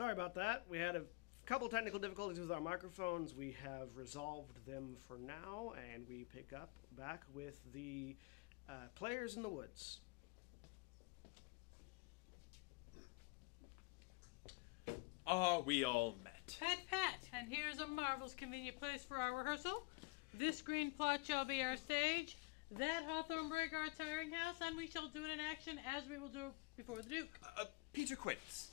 Sorry about that. We had a couple technical difficulties with our microphones. We have resolved them for now, and we pick up back with the players in the woods. Are we all met? Pat, pat, and here's a marvelous convenient place for our rehearsal. This green plot shall be our stage, that hawthorn brake our tiring house, and we shall do it in action as we will do before the Duke. Peter Quince.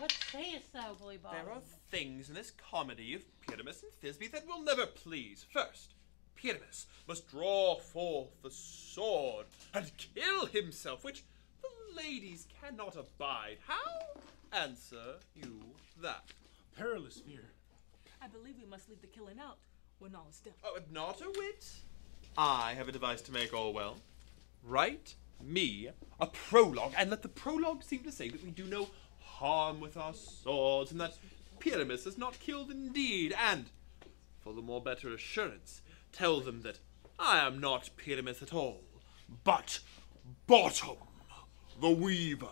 What sayest thou, bully bottom? There are things in this comedy of Pyramus and Thisbe that will never please. First, Pyramus must draw forth the sword and kill himself, which the ladies cannot abide. How answer you that? Perilous fear. I believe we must leave the killing out when all is done. Oh, not a whit. I have a device to make all well. Write me a prologue, and let the prologue seem to say that we do no harm with our swords, and that Pyramus is not killed indeed, and, for the more better assurance, tell them that I am not Pyramus at all, but Bottom, the Weaver.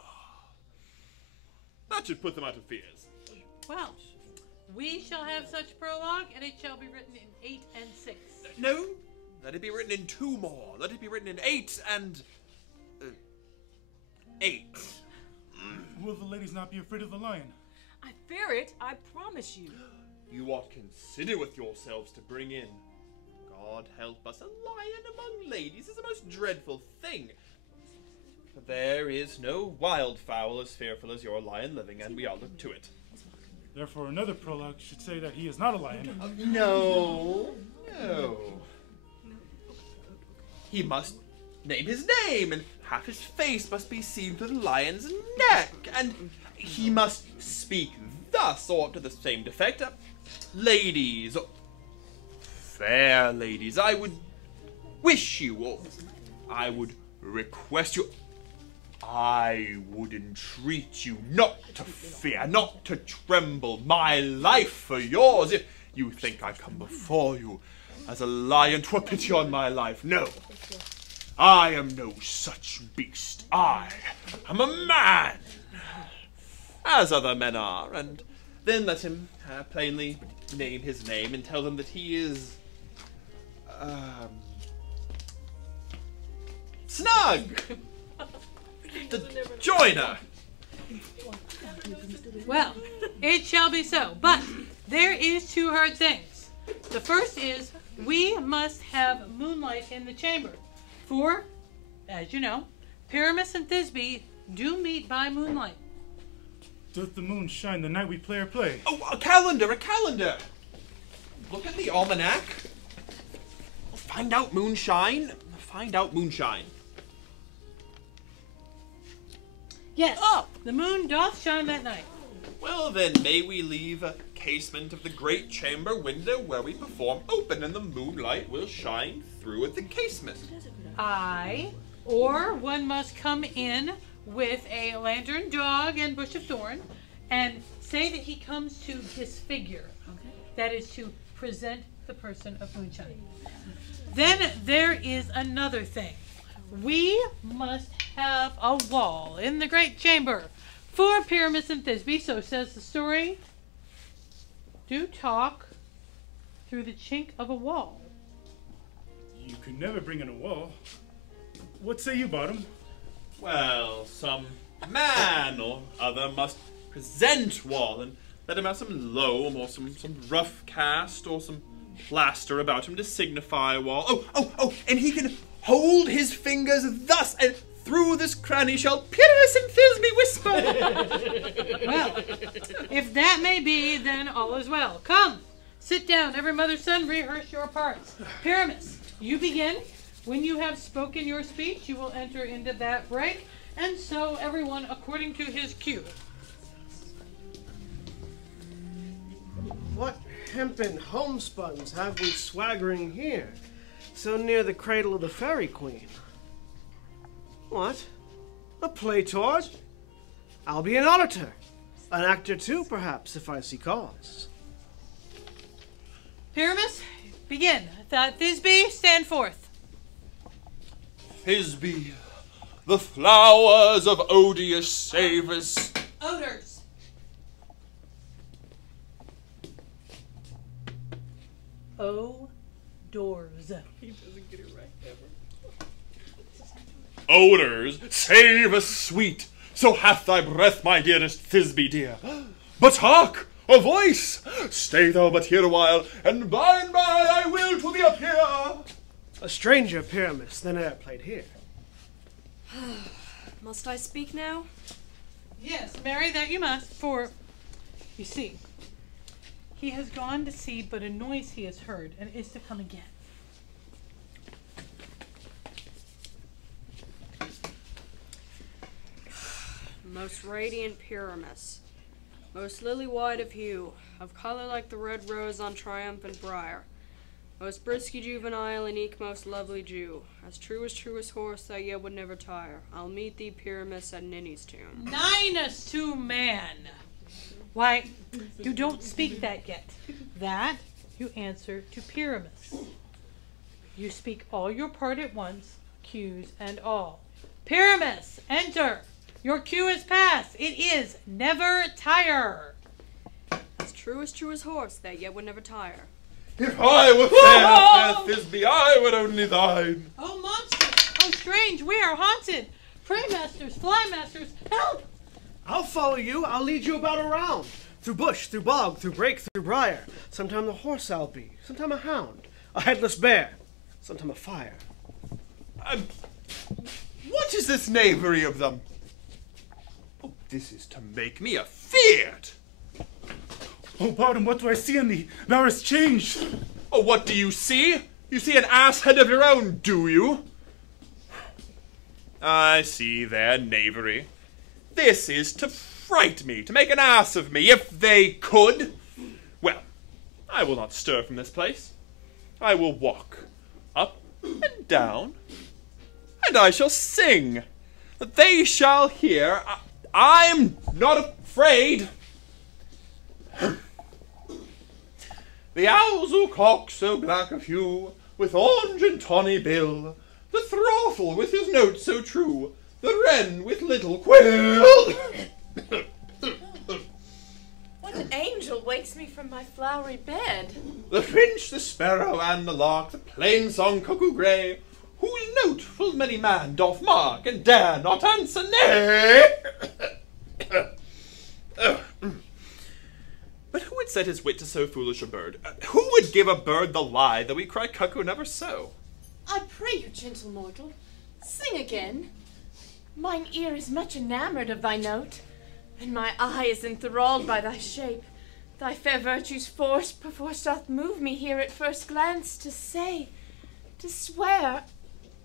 That should put them out of fears. Well, we shall have such prologue, and it shall be written in 8 and 6. No, let it be written in 2 more. Let it be written in 8 and 8. Will the ladies not be afraid of the lion? I fear it, I promise you. You ought consider with yourselves to bring in. God help us, a lion among ladies is a most dreadful thing. For there is no wildfowl as fearful as your lion living, and we all look to it. Therefore, another prologue should say that he is not a lion. No. He must name his name, and half his face must be seen through the lion's neck, and he must speak thus, or to the same effect. Ladies, fair ladies, I would wish you, or I would request you, I would entreat you not to fear, not to tremble, my life for yours. If you think I come before you as a lion, 'twere pity on my life. No, I am no such beast. I am a man, as other men are, and then let him plainly name his name and tell them that he is, Snug, the joiner. Well, it shall be so, but there is 2 hard things. The first is we must have moonlight in the chamber, for, as you know, Pyramus and Thisbe do meet by moonlight. Doth the moon shine the night we play our play? Oh, a calendar! Look at the almanac. Find out moonshine. Yes, the moon doth shine that night. Well then, may we leave a casement of the great chamber window where we perform open, and the moonlight will shine through at the casement. Aye, or one must come in with a lantern, dog, and bush of thorn, and say that he comes to disfigure. Okay. That is to present the person of moonshine. Then there is another thing. We must have a wall in the great chamber for Pyramus and Thisbe, so says the story. Do talk through the chink of a wall. You could never bring in a wall. What say you, Bottom? Well, some man or other must present wall, and let him have some loam or some rough cast or some plaster about him to signify wall. Oh, and he can hold his fingers thus, and through this cranny shall Pyramus and Thisbe whisper. Well, if that may be, then all is well. Come, sit down, every mother's son, rehearse your parts. Pyramus, you begin. When you have spoken your speech, you will enter into that break, and so everyone according to his cue. What hempen homespuns have we swaggering here, so near the cradle of the fairy queen? What? A play toward? I'll be an auditor. An actor too, perhaps, if I see cause. Pyramus, begin. Thisbe, stand forth. Thisbe, the flowers of odious savours. Odors. odors, savours sweet, so hath thy breath, my dearest Thisbe dear. But hark, a voice! Stay thou but here a while, and by and by I will to thee appear. A stranger, Pyramus, than e'er played here. Must I speak now? Yes, marry that you must, for, you see, he has gone to see but a noise he has heard, and is to come again. Most radiant Pyramus, most lily-white of hue, of color like the red rose on triumphant briar, most brisky juvenile and eke most lovely Jew, as truest horse that yet would never tire, I'll meet thee, Pyramus, at Ninny's tomb. Ninus to man. Why, you don't speak that yet. That you answer to Pyramus. You speak all your part at once, cues and all. Pyramus, enter. Your cue is past. It is never tire. As truest horse that yet would never tire. If I were fair, Thisbe, I would only thine. Oh, monster! Oh, strange, we are haunted. Pray, masters, fly, masters, help! I'll follow you. I'll lead you about around. Through bush, through bog, through brake, through briar. Sometime the horse I'll be, sometime a hound, a headless bear, sometime a fire. What is this knavery of them? Oh, this is to make me afeard. Oh, pardon, what do I see in thee? Thou hast changed. Oh, what do you see? You see an ass head of your own, do you? I see their knavery. This is to fright me, to make an ass of me, if they could. Well, I will not stir from this place. I will walk up and down, and I shall sing. They shall hear. I'm not afraid. The owls who cock so black of hue, with orange and tawny bill, the throstle with his notes so true, the wren with little quill. What an angel wakes me from my flowery bed. The finch, the sparrow, and the lark, the plain song cuckoo grey, whose note full many man doth mark, and dare not answer nay. But who would set his wit to so foolish a bird? Who would give a bird the lie, though we cry cuckoo never so? I pray you, gentle mortal, sing again. Mine ear is much enamoured of thy note, and my eye is enthralled by thy shape. Thy fair virtue's force perforce doth move me here at first glance to say, to swear,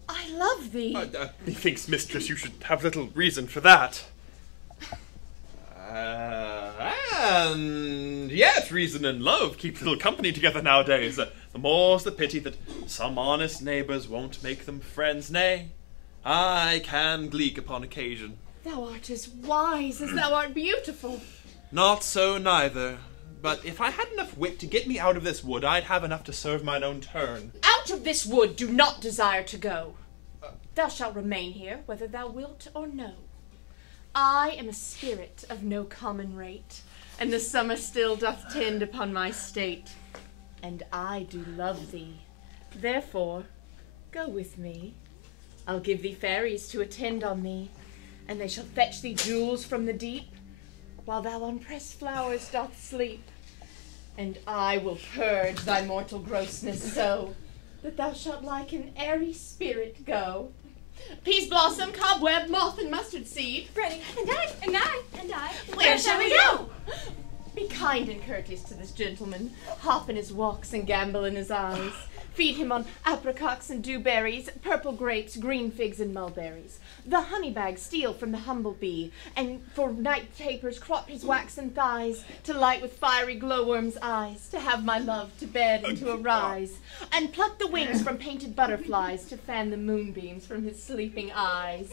I love thee. Methinks, mistress, you should have little reason for that. And yet reason and love keep little company together nowadays. The more's the pity that some honest neighbours won't make them friends. Nay, I can gleek upon occasion. Thou art as wise as thou art beautiful. Not so neither. But if I had enough wit to get me out of this wood, I'd have enough to serve mine own turn. Out of this wood do not desire to go. Thou shalt remain here, whether thou wilt or no. I am a spirit of no common rate, and the summer still doth tend upon my state. And I do love thee. Therefore, go with me. I'll give thee fairies to attend on thee, and they shall fetch thee jewels from the deep, while thou on pressed flowers doth sleep. And I will purge thy mortal grossness so, that thou shalt like an airy spirit go. Peas blossom, cobweb, moth, and mustardseed. Ready. And I. Where shall we go? Be kind and courteous to this gentleman. Hop in his walks and gambol in his eyes. Feed him on apricots and dewberries, purple grapes, green figs, and mulberries. The honey bag steal from the humble bee, and for night tapers crop his waxen thighs, to light with fiery glowworms' eyes, to have my love to bed and to arise, and pluck the wings from painted butterflies, to fan the moonbeams from his sleeping eyes.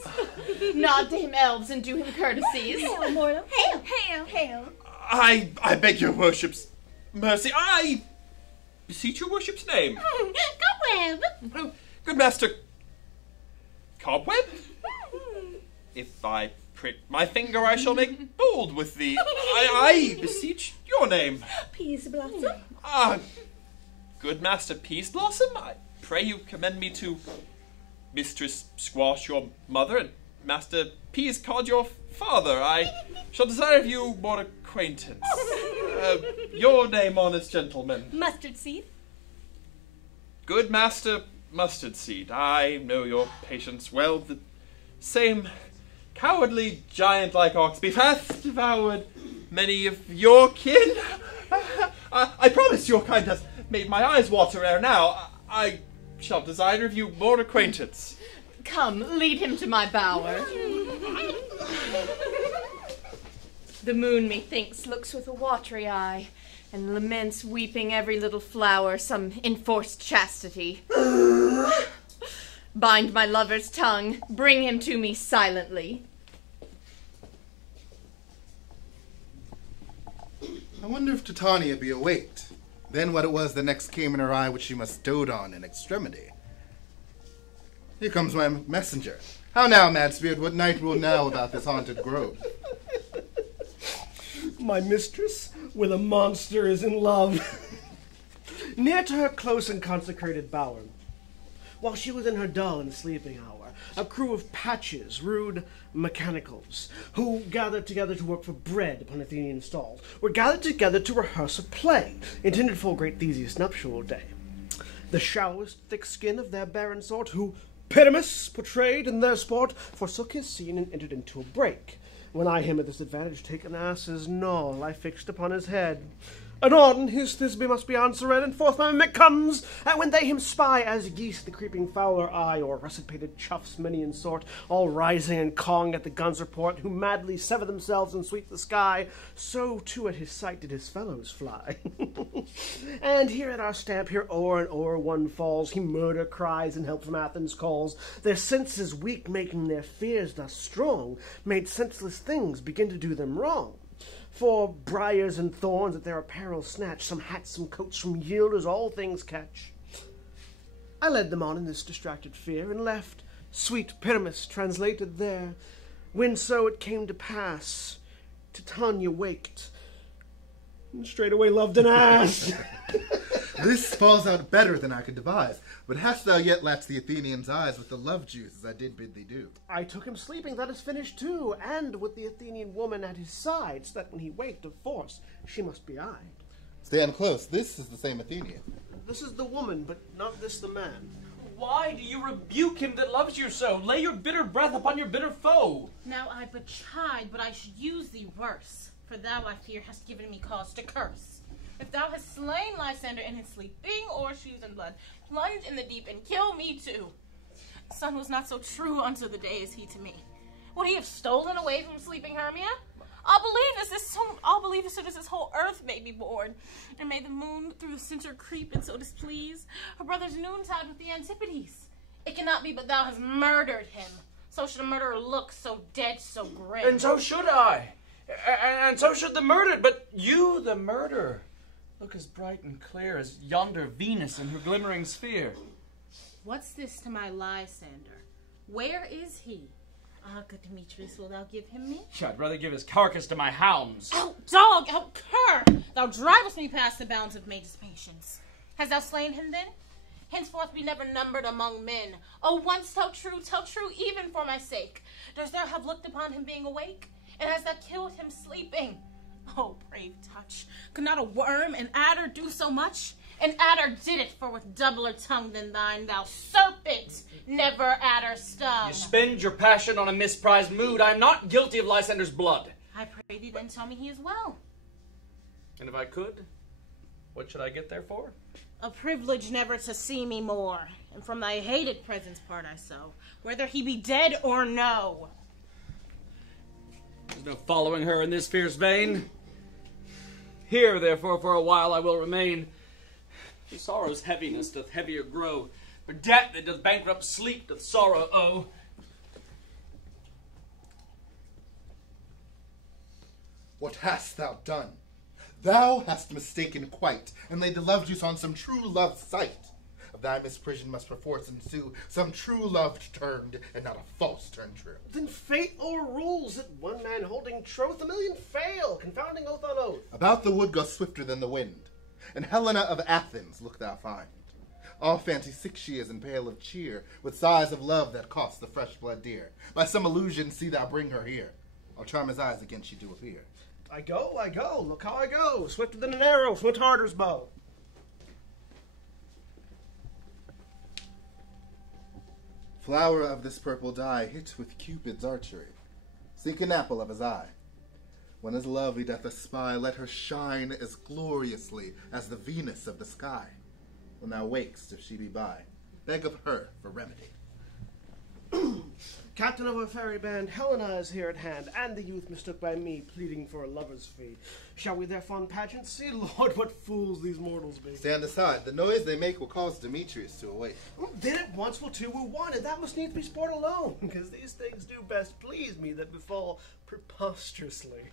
Nod to him, elves, and do him courtesies. Hail, mortal. Hail. I beg your worship's mercy. I beseech your worship's name. Cobweb. Oh, good master Cobweb? If I prick my finger, I shall make bold with thee. I beseech your name. Peas blossom. Good master Peas Blossom, I pray you commend me to Mistress Squash your mother, and Master P is called your father. I shall desire of you more acquaintance. Your name, honest gentleman? Mustardseed. Good Master Mustardseed, I know your patience well. The same cowardly giant-like oxbeef hath devoured many of your kin. I promise your kind has made my eyes water ere now. I shall desire of you more acquaintance. Come, lead him to my bower. The moon, methinks, looks with a watery eye, and laments, weeping every little flower, some enforced chastity. Bind my lover's tongue, bring him to me silently. I wonder if Titania be awaked. Then what it was that next came in her eye which she must dote on in extremity. Here comes my messenger. How now, mad spirit, what night rule now about this haunted grove? My mistress with a monster is in love. Near to her close and consecrated bower, while she was in her dull and sleeping hour, a crew of patches, rude mechanicals, who gathered together to work for bread upon Athenian stalls, were gathered together to rehearse a play, intended for great Theseus' nuptial day. The shallowest thick skin of their barren sort, who Pyramus portrayed in their sport, forsook his scene and entered into a break. When I him at this advantage take an ass's knoll, I fixed upon his head. Anon his Thisbe must be answered, and forth my mimic comes, and when they him spy, as geese the creeping fowler eye, or russet-pated chuffs many in sort, all rising and cawing at the gun's report, who madly sever themselves and sweep the sky, so too at his sight did his fellows fly. And here at our stamp, here o'er and o'er one falls, he murder cries and help from Athens calls, their senses weak making their fears thus strong, made senseless things begin to do them wrong. For briars and thorns at their apparel snatch, some hats, some coats from yielders, all things catch. I led them on in this distracted fear, and left sweet Pyramus translated there, when so it came to pass, Titania waked, and straightway loved an ass. This falls out better than I could devise, but hast thou yet latched the Athenian's eyes with the love juice, as I did bid thee do? I took him sleeping, that is finished too, and with the Athenian woman at his side, so that when he waked of force, she must be eyed. Stand close, this is the same Athenian. This is the woman, but not this the man. Why do you rebuke him that loves you so? Lay your bitter breath upon your bitter foe. Now I but chide, but I should use thee worse, for thou, I fear, hast given me cause to curse. If thou hast slain Lysander in his sleeping, or shoes in blood, plunge in the deep and kill me too. The sun was not so true unto the day as he to me. Would he have stolen away from sleeping Hermia? I'll believe as soon as this whole earth may be born, and may the moon through the center creep and so displease her brother's noontide with the Antipodes. It cannot be but thou hast murdered him. So should a murderer look so dead, so grim. And so should I. And so should the murdered, but you, the murderer, look as bright and clear as yonder Venus in her glimmering sphere. What's this to my Lysander? Where is he? Ah, good Demetrius, will thou give him me? I'd rather give his carcass to my hounds. Out, dog! Out, cur! Thou drivest me past the bounds of maid's patience. Hast thou slain him then? Henceforth be never numbered among men. Oh, once tell true, even for my sake. Dost thou have looked upon him being awake? And hast thou killed him sleeping? Oh, brave touch. Could not a worm, an adder, do so much? An adder did it, for with doubler tongue than thine, thou serpent, never adder stung. You spend your passion on a misprized mood. I am not guilty of Lysander's blood. I pray thee then tell me he is well. And if I could, what should I get therefor? A privilege never to see me more, and from thy hated presence part I so, whether he be dead or no. There's no following her in this fierce vein. Here, therefore, for a while I will remain. For sorrow's heaviness doth heavier grow. For debt that doth bankrupt sleep doth sorrow owe. What hast thou done? Thou hast mistaken quite, and laid the love juice on some true love's sight. Of thy misprision must perforce ensue some true love turned, and not a false turned true. Then fate o'errules that one man holding troth, a million fail, confounding oath on oath. About the wood goes swifter than the wind, and Helena of Athens look thou find. All fancy sick she is and pale of cheer, with sighs of love that cost the fresh blood dear. By some illusion see thou bring her here. I'll charm his eyes again she do appear. I go, look how I go, swifter than an arrow from a Tartar's bow. Flower of this purple dye, hit with Cupid's archery. Seek an apple of his eye. When his love he doth espy, let her shine as gloriously as the Venus of the sky. When thou wakest, if she be by, beg of her for remedy. Captain of a fairy band, Helena is here at hand, and the youth mistook by me, pleading for a lover's fee. Shall we their fond pageant see? Lord, what fools these mortals be. Stand aside. The noise they make will cause Demetrius to awake. Then at once will two woo one, and that must needs be sport alone, because these things do best please me that befall preposterously.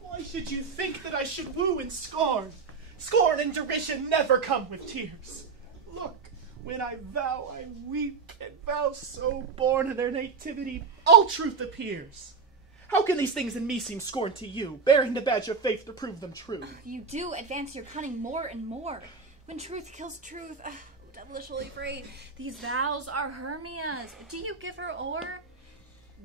Why should you think that I should woo and scorn? Scorn and derision never come with tears. Look, when I vow, I weep, and vows so born of their nativity, all truth appears. How can these things in me seem scorn to you, bearing the badge of faith to prove them true? You do advance your cunning more and more. When truth kills truth, devilishly afraid. These vows are Hermia's. Do you give her o'er?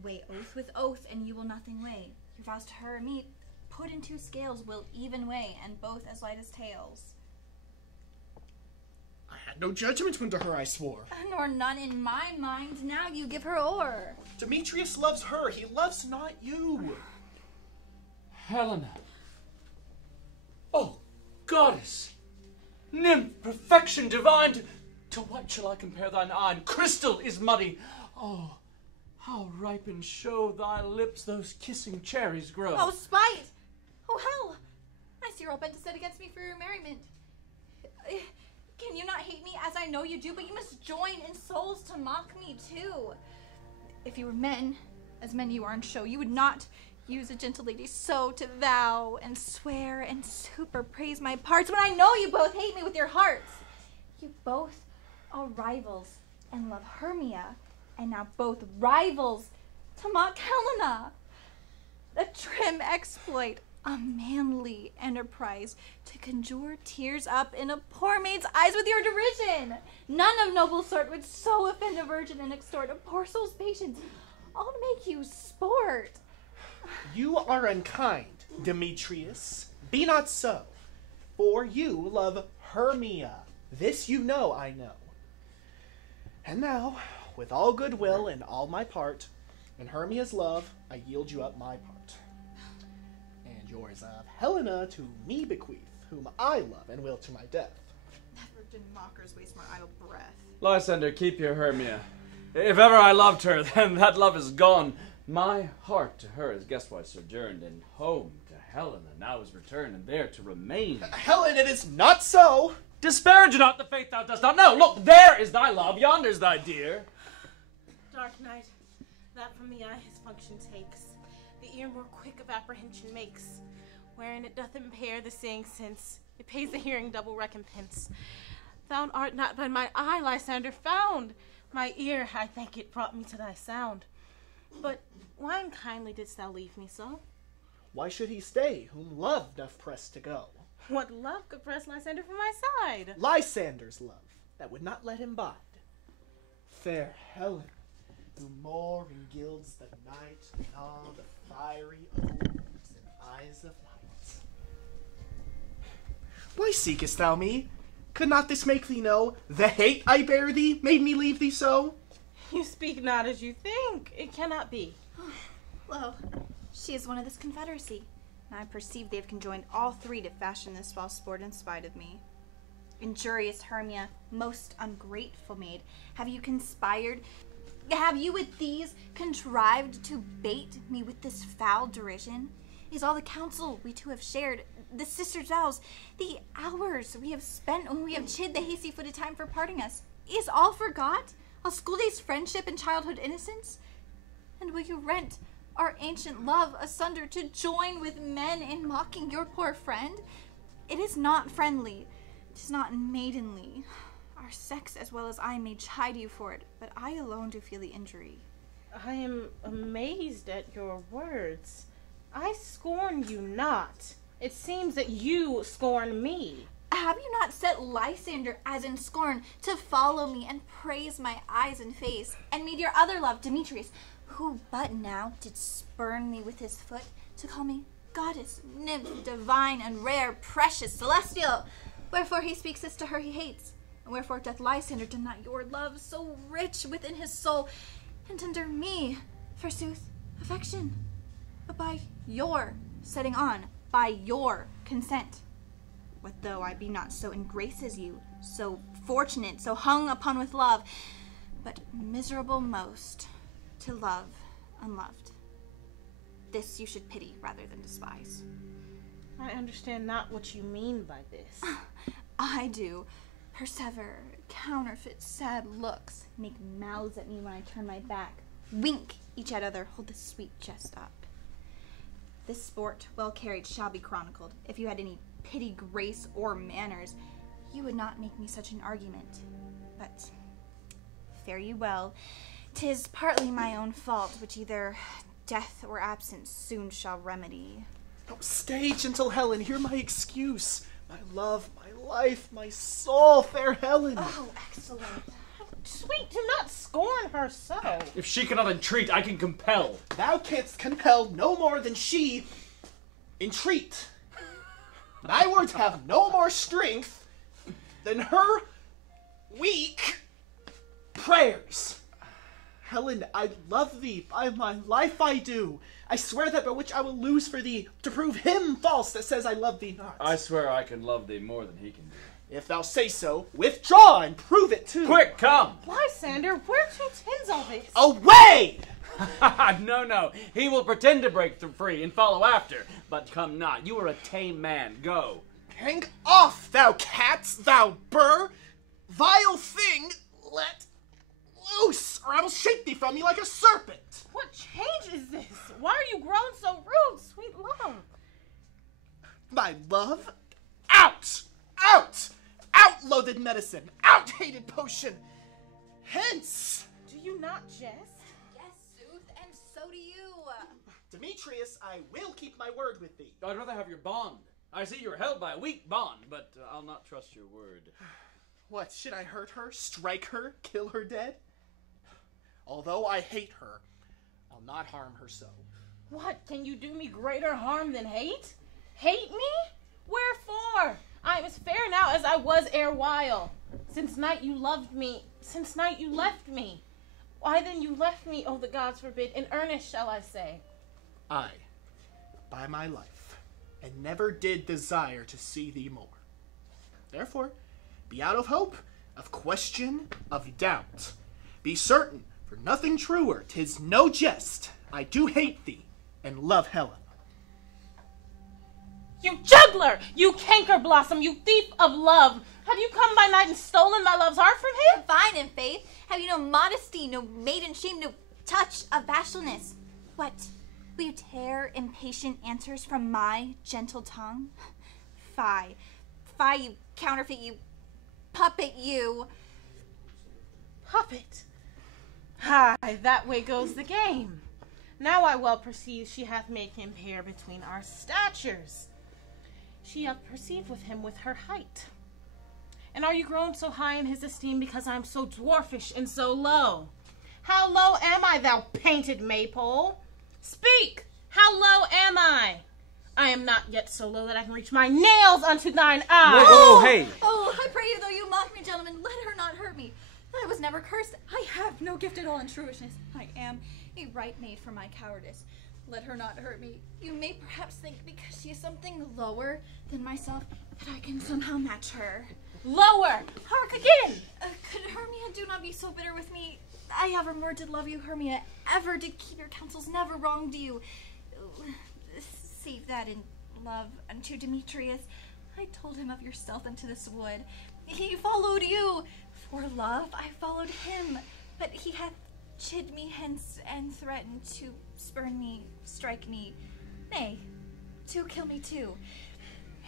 Weigh oath with oath, and you will nothing weigh. Your vows to her and me, put in two scales, will even weigh, and both as light as tails. I had no judgment when to her I swore. Nor none in my mind, now you give her o'er. Demetrius loves her, he loves not you. Helena. Oh, goddess. Nymph, perfection divine. To what shall I compare thine eye? Crystal is muddy. Oh, how ripe in show thy lips those kissing cherries grow. Oh, spite! Oh, hell! I see you're all bent to set against me for your merriment. Can you not hate me as I know you do? But you must join in souls to mock me too. If you were men, as men you are in show, you would not use a gentle lady so to vow and swear and super praise my parts when I know you both hate me with your hearts. You both are rivals and love Hermia, and now both rivals to mock Helena. A trim exploit, a manly enterprise, to conjure tears up in a poor maid's eyes with your derision. None of noble sort would so offend a virgin and extort a poor soul's patience, all to make you sport. You are unkind, Demetrius. Be not so, for you love Hermia. This you know, I know. And now, with all goodwill and all my part, in Hermia's love, I yield you up my part. And yours of Helena to me bequeath, whom I love and will to my death. That virgin mockers waste my idle breath. Lysander, keep your Hermia. If ever I loved her, then that love is gone. My heart to her is guestwise sojourned, and home to Helena now is returned, and there to remain. Helen, it is not so! Disparage not the faith thou dost not know. Look, there is thy love, yonder's thy dear. Dark night, that from the eye his function takes, the ear more quick of apprehension makes, wherein it doth impair the seeing sense, it pays the hearing double recompense. Thou art not by my eye, Lysander, found. My ear, I thank it, brought me to thy sound. But why unkindly didst thou leave me so? Why should he stay, whom love doth press to go? What love could press Lysander from my side? Lysander's love, that would not let him bide. Fair Helen, who more engilds the night than all the fiery orbs and eyes of light. Why seekest thou me? Could not this make thee know the hate I bear thee made me leave thee so? You speak not as you think. It cannot be. Lo, she is one of this confederacy, and I perceive they have conjoined all three to fashion this false sport in spite of me. Injurious Hermia, most ungrateful maid, have you conspired? Have you with these contrived to bait me with this foul derision? Is all the counsel we two have shared, the sisters' vows, the hours we have spent when we have chid the hasty-footed time for parting us, is all forgot? All school days' friendship and childhood innocence? And will you rent our ancient love asunder to join with men in mocking your poor friend? It is not friendly. It is not maidenly. Our sex as well as I may chide you for it, but I alone do feel the injury. I am amazed at your words. I scorn you not. It seems that you scorn me. have you not set Lysander as in scorn to follow me and praise my eyes and face, and meet your other love, Demetrius, who but now did spurn me with his foot to call me goddess, nymph, divine, and rare, precious, celestial? Wherefore he speaks this to her he hates, and wherefore doth Lysander deny your love so rich within his soul, and tender me, forsooth, affection, but by your setting on, by your consent. What though I be not so in grace as you, so fortunate, so hung upon with love, but miserable most to love unloved. This you should pity rather than despise. I understand not what you mean by this. I do. Persever, counterfeit sad looks, make mouths at me when I turn my back, wink each at other, hold the sweet jest up. This sport, well carried, shall be chronicled. If you had any pity, grace, or manners, you would not make me such an argument. But fare you well. 'Tis partly my own fault, which either death or absence soon shall remedy. Oh, stay, gentle Helen, hear my excuse. My love, my life, my soul, fair Helen. Oh, excellent. Sweet, do not scorn her so. If she cannot entreat, I can compel. Thou canst compel no more than she entreat. Thy words have no more strength than her weak prayers. Helen, I love thee, by my life I do. I swear that by which I will lose for thee, to prove him false that says I love thee not. I swear I can love thee more than he can do. If thou say so, withdraw and prove it too. Quick, come! Lysander, where to tends all this? Away! No, he will pretend to break free and follow after, but come not. You are a tame man. Go. Hang off, thou cats, thou burr! Vile thing, let loose, or I will shake thee from me like a serpent. What change is this? Why are you grown so rude, sweet love? My love? Out! Out! Out, loathed medicine! Out, hated potion! Hence! Do you not jest? Yes, sooth, and so do you. Demetrius, I will keep my word with thee. I'd rather have your bond. I see you're held by a weak bond, but I'll not trust your word. What, should I hurt her, strike her, kill her dead? Although I hate her, I'll not harm her so. What, can you do me greater harm than hate? Hate me? Wherefore? I am as fair now as I was erewhile. Since night you loved me, since night you left me. Why then you left me, oh the gods forbid, in earnest shall I say. I, by my life, and never did desire to see thee more. Therefore, be out of hope, of question, of doubt. Be certain, for nothing truer, 'tis no jest, I do hate thee, and love Helen. You juggler! You canker blossom! You thief of love! Have you come by night and stolen my love's heart from him? Fine in faith. Have you no modesty, no maiden shame, no touch of bashfulness? What? Will you tear impatient answers from my gentle tongue? Fie. Fie, you counterfeit, you puppet, you. Puppet? Aye, that way goes the game. Now I well perceive she hath made him pair between our statures. She hath perceived with him with her height. And are you grown so high in his esteem because I am so dwarfish and so low? How low am I, thou painted maypole? Speak! How low am I? I am not yet so low that I can reach my nails unto thine eyes. Whoa, hey! Oh, I pray you, though you mock me, gentlemen, let her not hurt me. I was never cursed. I have no gift at all in truishness. I am a right maid for my cowardice. Let her not hurt me. You may perhaps think because she is something lower than myself that I can somehow match her. Lower! Hark again! Could Hermia do not be so bitter with me? I evermore did love you, Hermia. Ever did keep your counsels, never wronged you. Save that in love unto Demetrius. I told him of your stealth into this wood. He followed you. For love I followed him. But he hath chid me hence and threatened to spurn me, strike me, nay, to kill me too.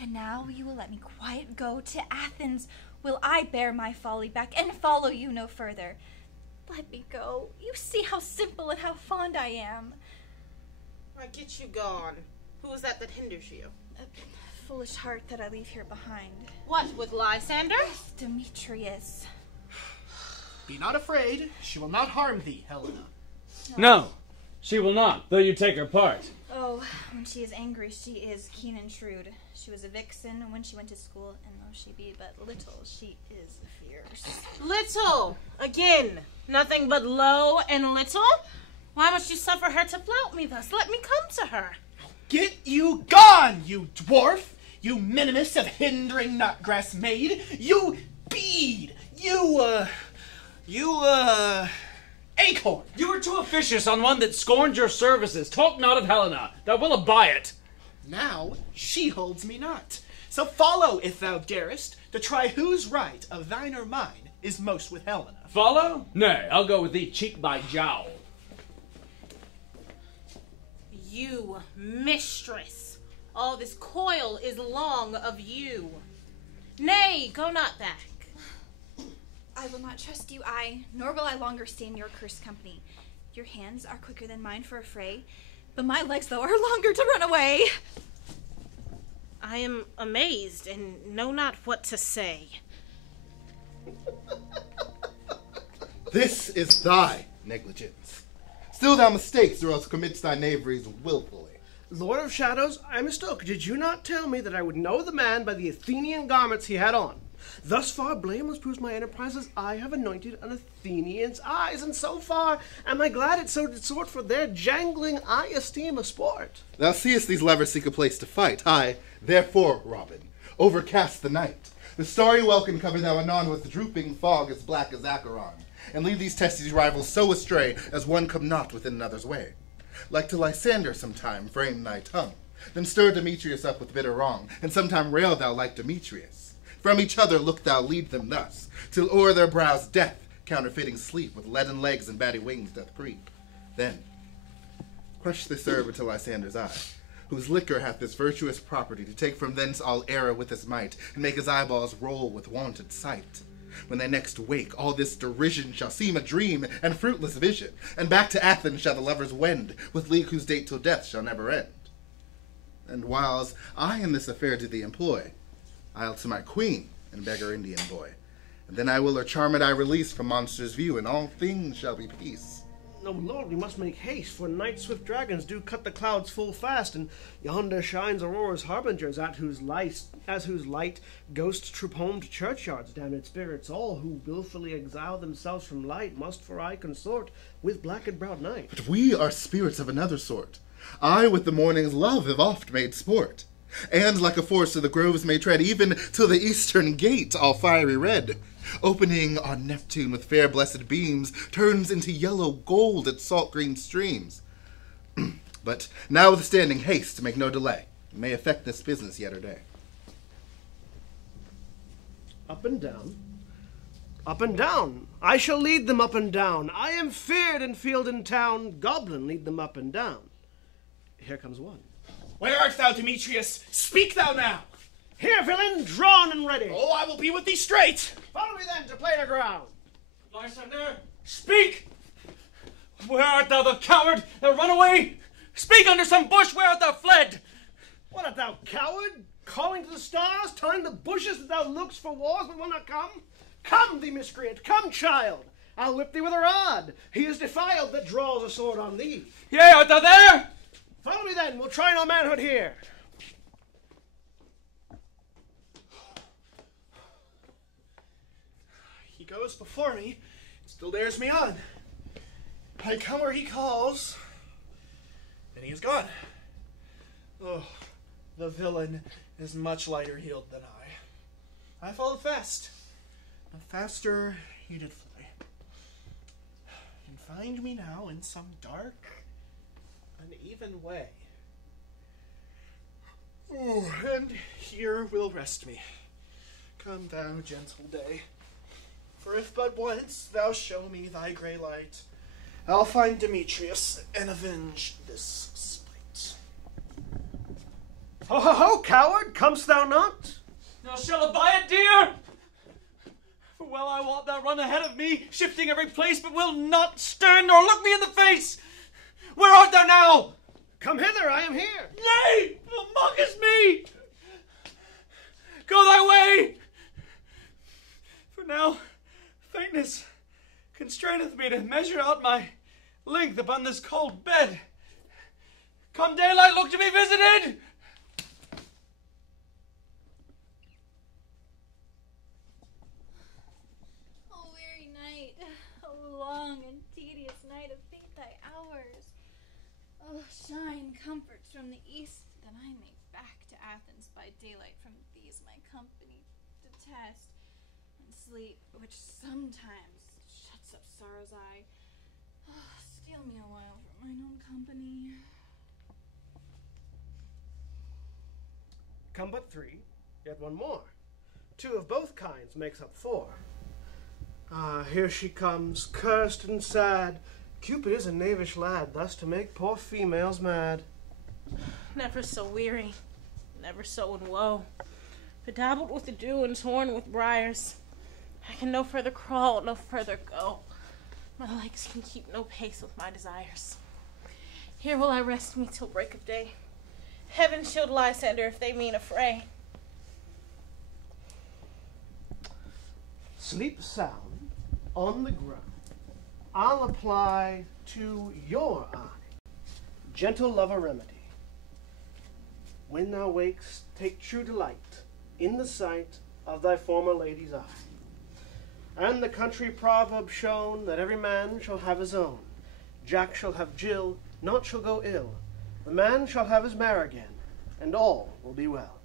And now you will let me quiet go to Athens. Will I bear my folly back and follow you no further? Let me go. You see how simple and how fond I am. I get you gone. Who is that hinders you? foolish heart that I leave here behind. What, with Lysander? Demetrius. Be not afraid. She will not harm thee, Helena. No, she will not, though you take her part. Oh, when she is angry, she is keen and shrewd. She was a vixen when she went to school, and though she be but little, she is fierce. Little! Again, nothing but low and little? Why must you suffer her to flout me thus? Let me come to her. Get you gone, you dwarf! You minimus of hindering nutgrass maid! You bead! You acorn! You were too officious on one that scorned your services. Talk not of Helena, thou wilt abide it. Now she holds me not. So follow, if thou darest, to try whose right of thine or mine is most with Helena. Follow? Nay, I'll go with thee cheek by jowl. You, mistress, all this coil is long of you. Nay, go not back. I will not trust you, nor will I longer stay in your cursed company. Your hands are quicker than mine for a fray, but my legs, though, are longer to run away. I am amazed and know not what to say. This is thy negligence. Still thou mistakes, or else commits thy knaveries willfully. Lord of Shadows, I mistook. Did you not tell me that I would know the man by the Athenian garments he had on? Thus far blameless proves my enterprise, as I have anointed an Athenian's eyes, and so far am I glad it so did sort, for their jangling I esteem a sport. Thou seest these lovers seek a place to fight. I, therefore, Robin, overcast the night. The starry welkin cover thou anon with drooping fog as black as Acheron, and leave these testy rivals so astray as one come not within another's way. Like to Lysander sometime frame thy tongue, then stir Demetrius up with bitter wrong, and sometime rail thou like Demetrius. From each other look thou lead them thus, till o'er their brows death, counterfeiting sleep, with leaden legs and batty wings doth creep. Then crush this herb into Lysander's eye, whose liquor hath this virtuous property to take from thence all error with his might, and make his eyeballs roll with wonted sight. When they next wake, all this derision shall seem a dream and fruitless vision, and back to Athens shall the lovers wend, with league whose date till death shall never end. And whiles I in this affair do thee employ, I'll to my queen and beg her Indian boy, and then I will her charmed eye release from monster's view, and all things shall be peace. No, Lord, we must make haste, for night swift dragons do cut the clouds full fast, and yonder shines Aurora's harbingers, as whose light ghosts troop home to churchyards, damned spirits all, who wilfully exile themselves from light, must for aye consort with black-browed night. But we are spirits of another sort. I with the morning's love have oft made sport, and like a forest of the groves may tread, even till the eastern gate, all fiery red, opening on Neptune with fair blessed beams, turns into yellow gold at salt green streams. But notwithstanding haste, make no delay, may effect this business yet or day. Up and down, up and down, I shall lead them up and down. I am feared in field and town, goblin lead them up and down. Here comes one. Where art thou, Demetrius? Speak thou now! Here, villain, drawn and ready. Oh, I will be with thee straight! Follow me then to plainer ground. Lysander, speak! Where art thou, the coward, the runaway? Speak under some bush, where art thou fled? What art thou, coward? Calling to the stars, telling the bushes that thou lookst for wars but will not come? Come, thee miscreant, come, child. I'll whip thee with a rod. He is defiled that draws a sword on thee. Yea, art thou there? Follow me then, we'll try no manhood here. He goes before me, still dares me on. I come where he calls, and he is gone. Oh, the villain is much lighter heeled than I. I followed fast, and faster he did fly. And find me now in some dark, uneven way. Ooh, and here will rest me. Come thou, gentle day. For if but once thou show me thy grey light, I'll find Demetrius and avenge this spite. Ho, ho, ho, coward, comest thou not? Now shall abide it, dear? For well I wot thou run ahead of me, shifting every place, but will not stand nor look me in the face. Where art thou now? Come hither, I am here. Nay, thou mockest me. constraineth me to measure out my length upon this cold bed. Come daylight, look to be visited! O weary night, O long and tedious night of fate thy hours. O shine comforts from the east, that I may back to Athens by daylight from these my company detest, and sleep, which sometimes shuts up sorrow's eye. Oh, steal me a while from mine own company. Come but 3, yet 1 more. 2 of both kinds makes up 4. Ah, here she comes, cursed and sad. Cupid is a knavish lad, thus to make poor females mad. Never so weary, never so in woe. Bedabbled with the dew and torn with briars. I can no further crawl, no further go. My legs can keep no pace with my desires. Here will I rest me till break of day. Heaven shield Lysander if they mean a fray. Sleep sound on the ground. I'll apply to your eye gentle lover remedy. When thou wakest, take true delight in the sight of thy former lady's eye. And the country proverb shown that every man shall have his own. Jack shall have Jill, naught shall go ill. The man shall have his mare again, and all will be well.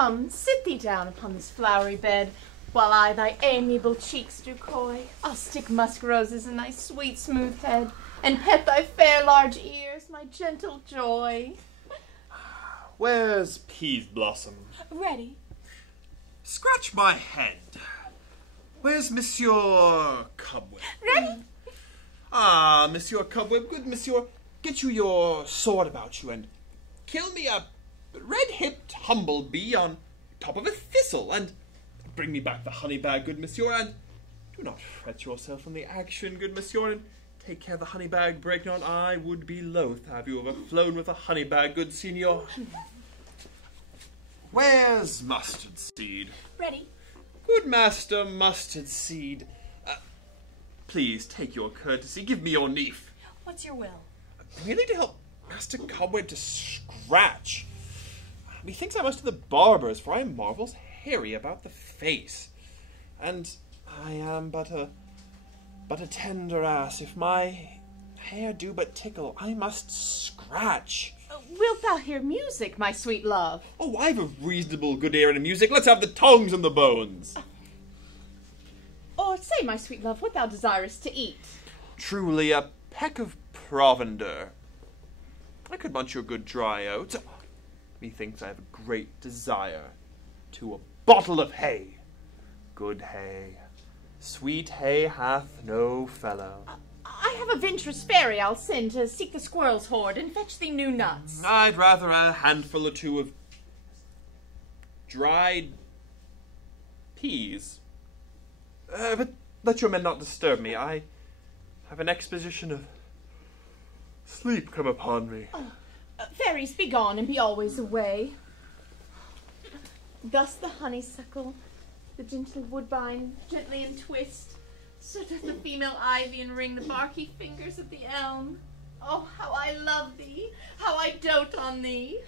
Come, sit thee down upon this flowery bed, while I thy amiable cheeks do coy. I'll stick musk roses in thy sweet smooth head, and pet thy fair large ears, my gentle joy. Where's Peas Blossom? Ready. Scratch my head. Where's Monsieur Cobweb? Ready. Ah, Monsieur Cobweb, good Monsieur, get you your sword about you and kill me a red-hipped humble-bee on top of a thistle, and bring me back the honey bag, good Monsieur, and do not fret yourself on the action, good Monsieur, and take care the honey bag break not. I would be loath to have you overflown with a honey bag, good Signor. Where's Mustardseed? Ready. Good Master Mustardseed, please take your courtesy. Give me your neef. What's your will? Merely to help Master Cobweb to scratch. Methinks I must to the barber's, for I am marvels hairy about the face, and I am but a tender ass. If my hair do but tickle, I must scratch. Wilt thou hear music, my sweet love? Oh, I've a reasonable good ear in music. Let's have the tongues and the bones. Or say, my sweet love, what thou desirest to eat. Truly, a peck of provender. I could munch your good dry oats. Methinks I have a great desire to a bottle of hay. Good hay. Sweet hay hath no fellow. I have a venturous fairy I'll send to seek the squirrel's hoard and fetch thee new nuts. I'd rather a handful or two of dried peas. But let your men not disturb me. I have an exposition of sleep come upon me. Fairies, be gone and be always away. Thus the honeysuckle, the gentle woodbine, gently entwist. So doth the female ivy enring the barky fingers of the elm. Oh, how I love thee, how I dote on thee.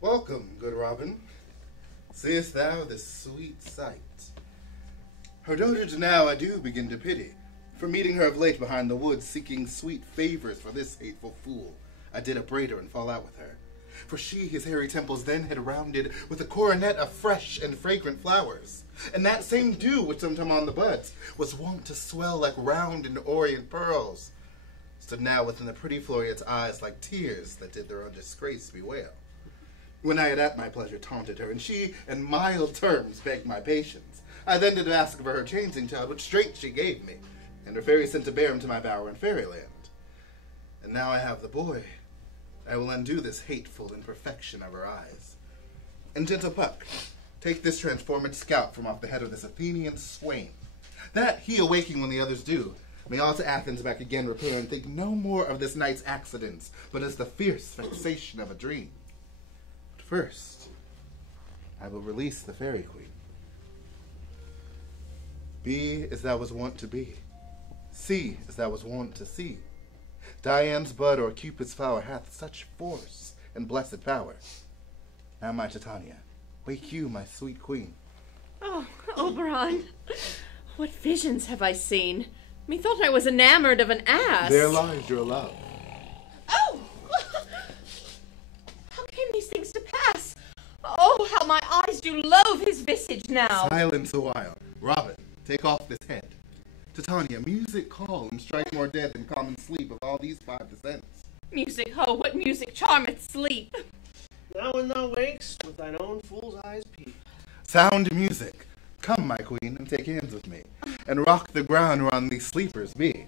Welcome, good Robin. Seest thou this sweet sight? Her dotage now I do begin to pity, for meeting her of late behind the woods, seeking sweet favors for this hateful fool, I did upbraid her and fall out with her. For she his hairy temples then had rounded with a coronet of fresh and fragrant flowers, and that same dew which sometime on the buds was wont to swell like round and orient pearls, stood now within the pretty Floriet's eyes like tears that did their own disgrace bewail. When I had at my pleasure taunted her, and she in mild terms begged my patience, I then did ask of her changing child, which straight she gave me, and her fairy sent to bear him to my bower in fairyland. And now I have the boy, I will undo this hateful imperfection of her eyes. And gentle Puck, take this transformed scalp from off the head of this Athenian swain, that he, awaking when the others do, may all to Athens back again repair, and think no more of this night's accidents, but as the fierce vexation of a dream. But first, I will release the fairy queen. Be as thou was wont to be, see as thou was wont to see. Diane's bud or Cupid's flower hath such force and blessed power. Now, my Titania, wake you, my sweet queen. Oh, Oberon, what visions have I seen? Methought I was enamored of an ass. There lies your love. Oh! How came these things to pass? Oh, how my eyes do loathe his visage now. Silence a while. Robin, take off this head. Titania, music call and strike more dead than common sleep of all these 5 descents. Music, oh, what music charmeth sleep. Now when thou wakes, with thine own fool's eyes peep. Sound music. Come, my queen, and take hands with me, and rock the ground whereon these sleepers be.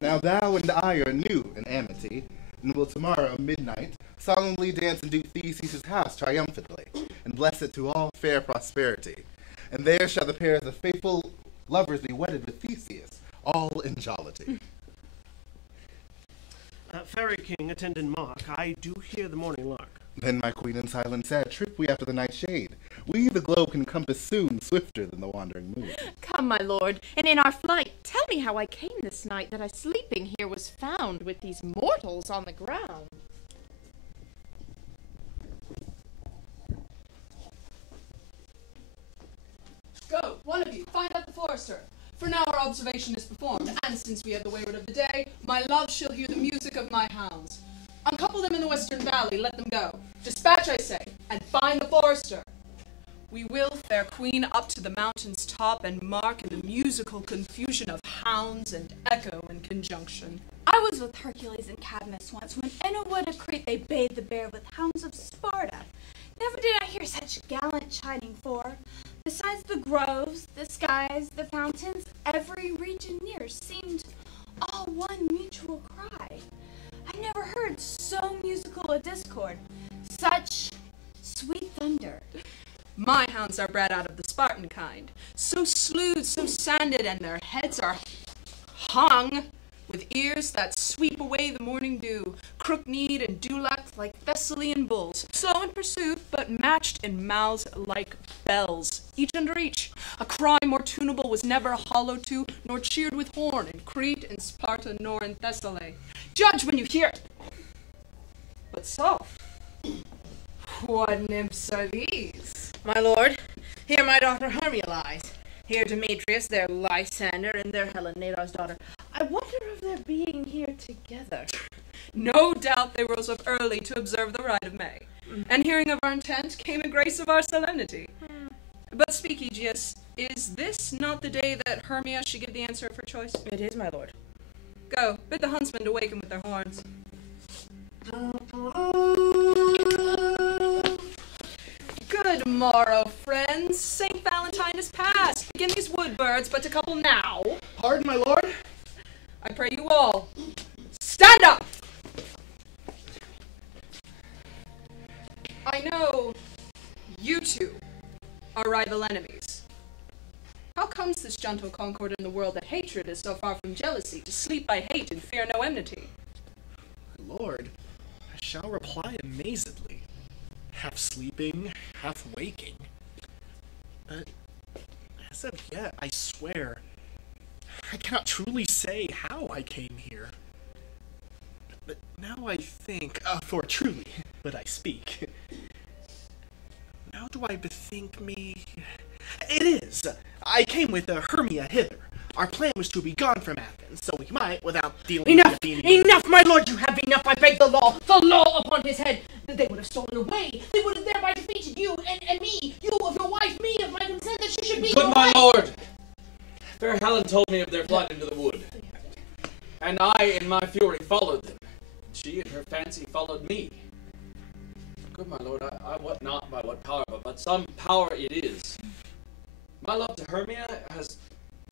Now thou and I are new in amity, and will tomorrow midnight solemnly dance into Theseus' house triumphantly, and bless it to all fair prosperity. And there shall the pairs of faithful lovers be wedded with Theseus, all in jollity. Fairy King, attendant Mark, I do hear the morning lark. Then, my queen, in silence said, trip we after the night shade. We the globe can compass soon, swifter than the wandering moon. Come, my lord, and in our flight, tell me how I came this night that I sleeping here was found with these mortals on the ground. Go, one of you, find out the forester. For now our observation is performed, and since we have the wayward of the day, my love shall hear the music of my hounds. Uncouple them in the western valley, let them go. Dispatch, I say, and find the forester. We will, fair queen, up to the mountain's top and mark in the musical confusion of hounds and echo in conjunction. I was with Hercules and Cadmus once when in a wood of Crete they bathed the bear with hounds of Sparta. Never did I hear such gallant chiding for. Besides the groves, the skies, the fountains, every region near seemed all one mutual cry. I never heard so musical a discord, such sweet thunder. My hounds are bred out of the Spartan kind, so slued, so sanded, and their heads are hung with ears that sweep away the morning dew, crook-kneed and dew-lapped like Thessalian bulls, slow in pursuit, but matched in mouths like bells, each under each. A cry more tunable was never hollowed to, nor cheered with horn in Crete, in Sparta, nor in Thessaly. Judge when you hear it. But soft. What nymphs are these? My lord, here my daughter Hermia lies. Here Demetrius, their Lysander, and their Helena's daughter. I wonder of their being here together. No doubt they rose up early to observe the rite of May, and hearing of our intent came in grace of our solemnity. But speak, Egeus, is this not the day that Hermia should give the answer of her choice? It is, my lord. Go, bid the huntsmen to waken with their horns. Good morrow, friends. St. Valentine is past. Begin these wood birds, but to couple now. Pardon, my lord. I pray you all, stand up! I know you two are rival enemies. How comes this gentle concord in the world that hatred is so far from jealousy, to sleep by hate and fear no enmity? My lord, I shall reply amazedly, half sleeping, half waking. But as of yet, I swear, I cannot truly say how I came here. But now I think, for truly would I speak. Now do I bethink me? It is! I came with Hermia hither. Our plan was to be gone from Athens, so we might, without dealing Enough! with the Athenians. Enough, my lord! You have enough! I beg the law upon his head! They would have stolen away! They would have thereby defeated you and me! You of your wife, me of my consent that she should be Good my lord! Fair Helen told me of their flight into the wood, and I, in my fury, followed them. She, in her fancy, followed me. Good my lord, I wot not by what power, but by some power it is. My love to Hermia has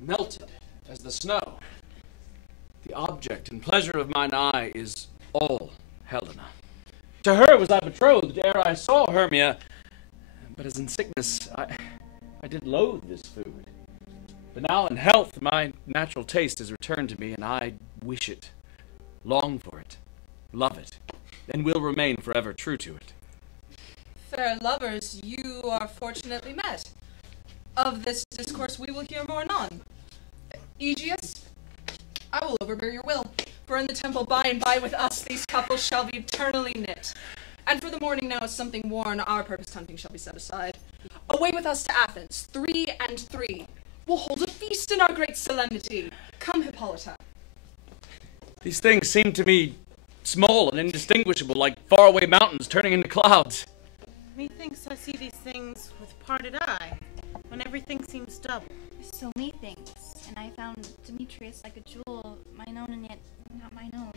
melted as the snow. The object and pleasure of mine eye is all Helena. To her was I betrothed ere I saw Hermia, but as in sickness I did loathe this food. But now in health my natural taste has returned to me, and I wish it, long for it, love it, and will remain forever true to it. Fair lovers, you are fortunately met. Of this discourse we will hear more anon. Egeus, I will overbear your will, for in the temple by and by with us these couples shall be eternally knit. And for the morning now, as something worn, our purposed hunting shall be set aside. Away with us to Athens, 3 and 3. We'll hold a feast in our great solemnity. Come, Hippolyta. These things seem to me small and indistinguishable, like faraway mountains turning into clouds. Methinks I see these things with parted eye, when everything seems double. So many things, and I found Demetrius like a jewel, mine own and yet not mine own.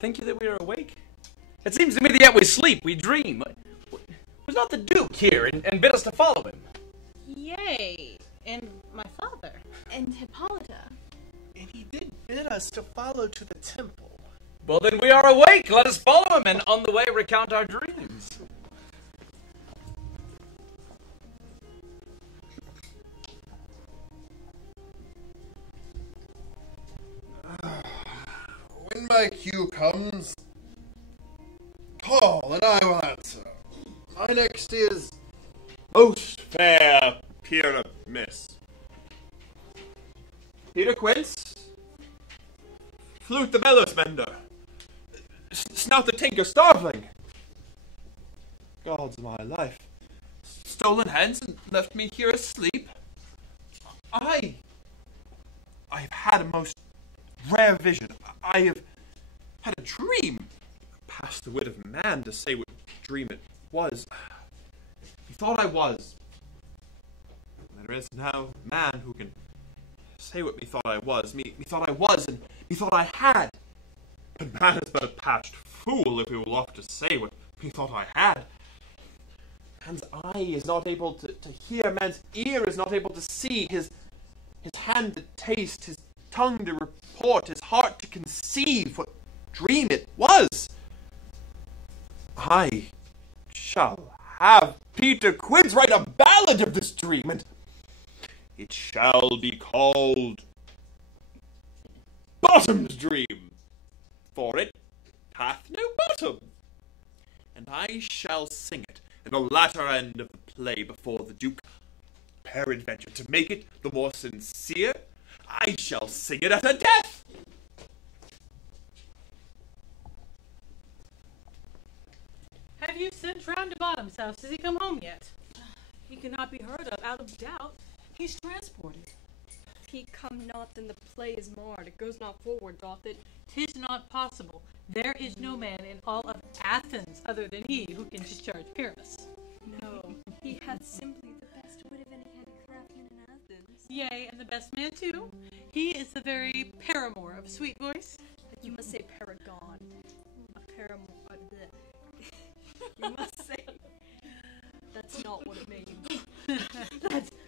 Think you that we are awake? It seems to me that yet we sleep, we dream. Was not the Duke here and bid us to follow him? Yea, and my father. And Hippolyta. And he did bid us to follow to the temple. Well, then we are awake. Let us follow him, and on the way recount our dreams. When my cue comes, call and I will answer. My next is most fair Pyramus. Peter Quince, Flute the bellows mender, Snout the tinker starveling. Gods of my life, stolen hens and left me here asleep. I've had a most rare vision. I have had a dream. Past the wit of man to say what dream it was. Methought I was. There is now man who can say what methought I was. Methought I was, and methought I had. But man is but a patched fool if he will oft to say what methought I had. Man's eye is not able to hear, man's ear is not able to see, his hand to taste, his tongue to report, his heart to conceive what dream it was. I shall have Peter Quince write a ballad of this dream, and it shall be called Bottom's Dream, for it hath no bottom. And I shall sing it in the latter end of the play before the Duke. Peradventure, to make it the more sincere, I shall sing it at her death. Have you sent round to Bottom's house? Has he come home yet? He cannot be heard of, out of doubt. He's transported. If he come not, then the play is marred. It goes not forward, doth it? 'Tis not possible. There is no man in all of Athens other than he who can discharge Pyramus. No, he hath simply the best wit of any handicraftsman in Athens. Yea, and the best man too. He is the very paramour of sweet voice. You must say paragon. A paramour. You must say. That's not what it means.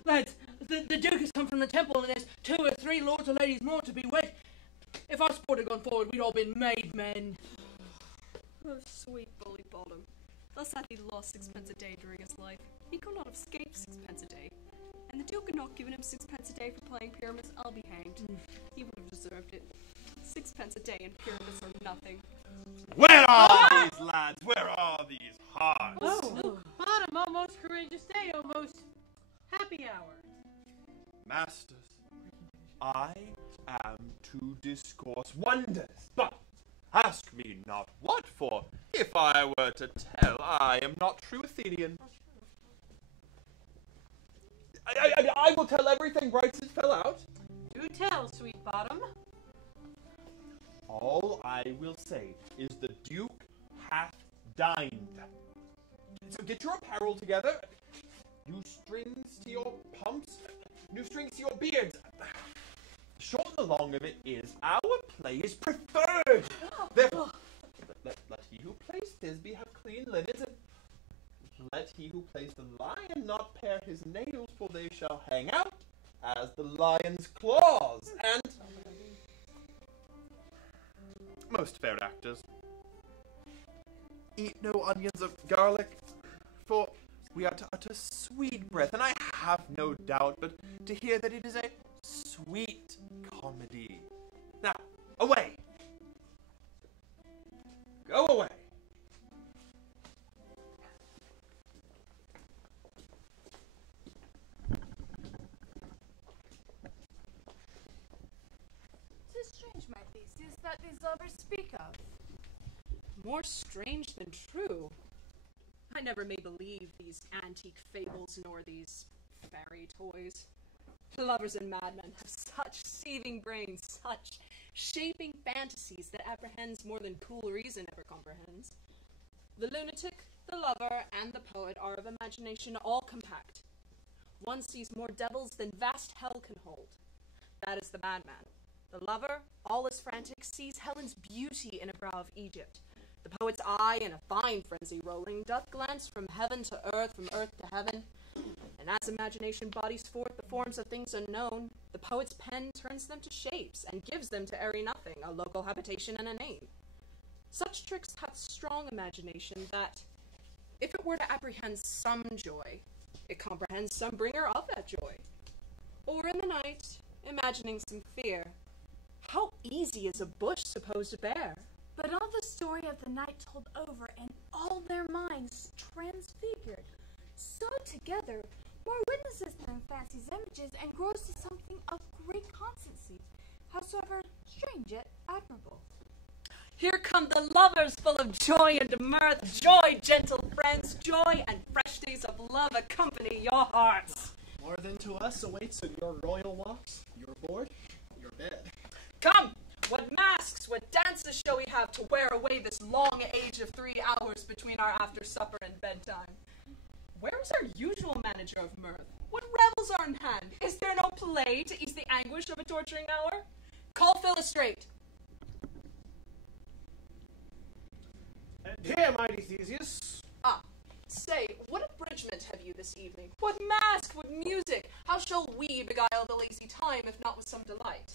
Lads, the Duke has come from the temple, and there's 2 or 3 lords and ladies more to be wed. If our sport had gone forward, we'd all been made men. Oh, sweet bully Bottom. Thus hath he lost 6pence a day during his life. He could not have escaped 6pence a day. And the Duke had not given him 6pence a day for playing Pyramus, I'll be hanged. He would have deserved it. 6pence a day and Pyramus are nothing. Where are these lads? Where are these hearts? Oh, Bottom, O most courageous day, O most happy hour. Masters, I am to discourse wonders, but ask me not what for. If I were to tell, I am not true Athenian. I will tell everything right as it fell out. Do tell, sweet Bottom. All I will say is the Duke hath dined. So get your apparel together. New strings to your pumps. New strings to your beards. The short and the long of it is our play is preferred. Therefore, let he who plays Thisbe have clean linens, and let he who plays the lion not pare his nails, for they shall hang out as the lion's claws. And most fair actors, eat no onions of garlic, for we are to utter sweet breath, and I have no doubt but to hear that it is a sweet comedy. Now, away! Go away! Tis strange, my Theseus, that these lovers speak of. More strange than true. I never may believe these antique fables nor these fairy toys. Lovers and madmen have such seething brains, such shaping fantasies that apprehends more than cool reason ever comprehends. The lunatic, the lover, and the poet are of imagination all compact. One sees more devils than vast hell can hold. That is the madman. The lover, all is frantic, sees Helen's beauty in a brow of Egypt. The poet's eye, in a fine frenzy rolling, doth glance from heaven to earth, from earth to heaven. And as imagination bodies forth the forms of things unknown, the poet's pen turns them to shapes, and gives them to airy nothing, a local habitation and a name. Such tricks hath strong imagination that, if it were to apprehend some joy, it comprehends some bringer of that joy. Or in the night, imagining some fear, how easy is a bush supposed to bear? But all the story of the night told over, and all their minds transfigured. So together, more witnesses than fancies images, and grows to something of great constancy, howsoever strange yet admirable. Here come the lovers full of joy and mirth. Joy, gentle friends, joy and fresh days of love accompany your hearts. More than to us awaits in your royal walks, your board, your bed. Come, What masks, what dances shall we have to wear away this long age of 3 hours between our after supper and bedtime? Where is our usual manager of mirth? What revels are in hand? Is there no play to ease the anguish of a torturing hour? Call Philostrate. Here, mighty Theseus. Ah, say, what abridgment have you this evening? What mask, what music? How shall we beguile the lazy time, if not with some delight?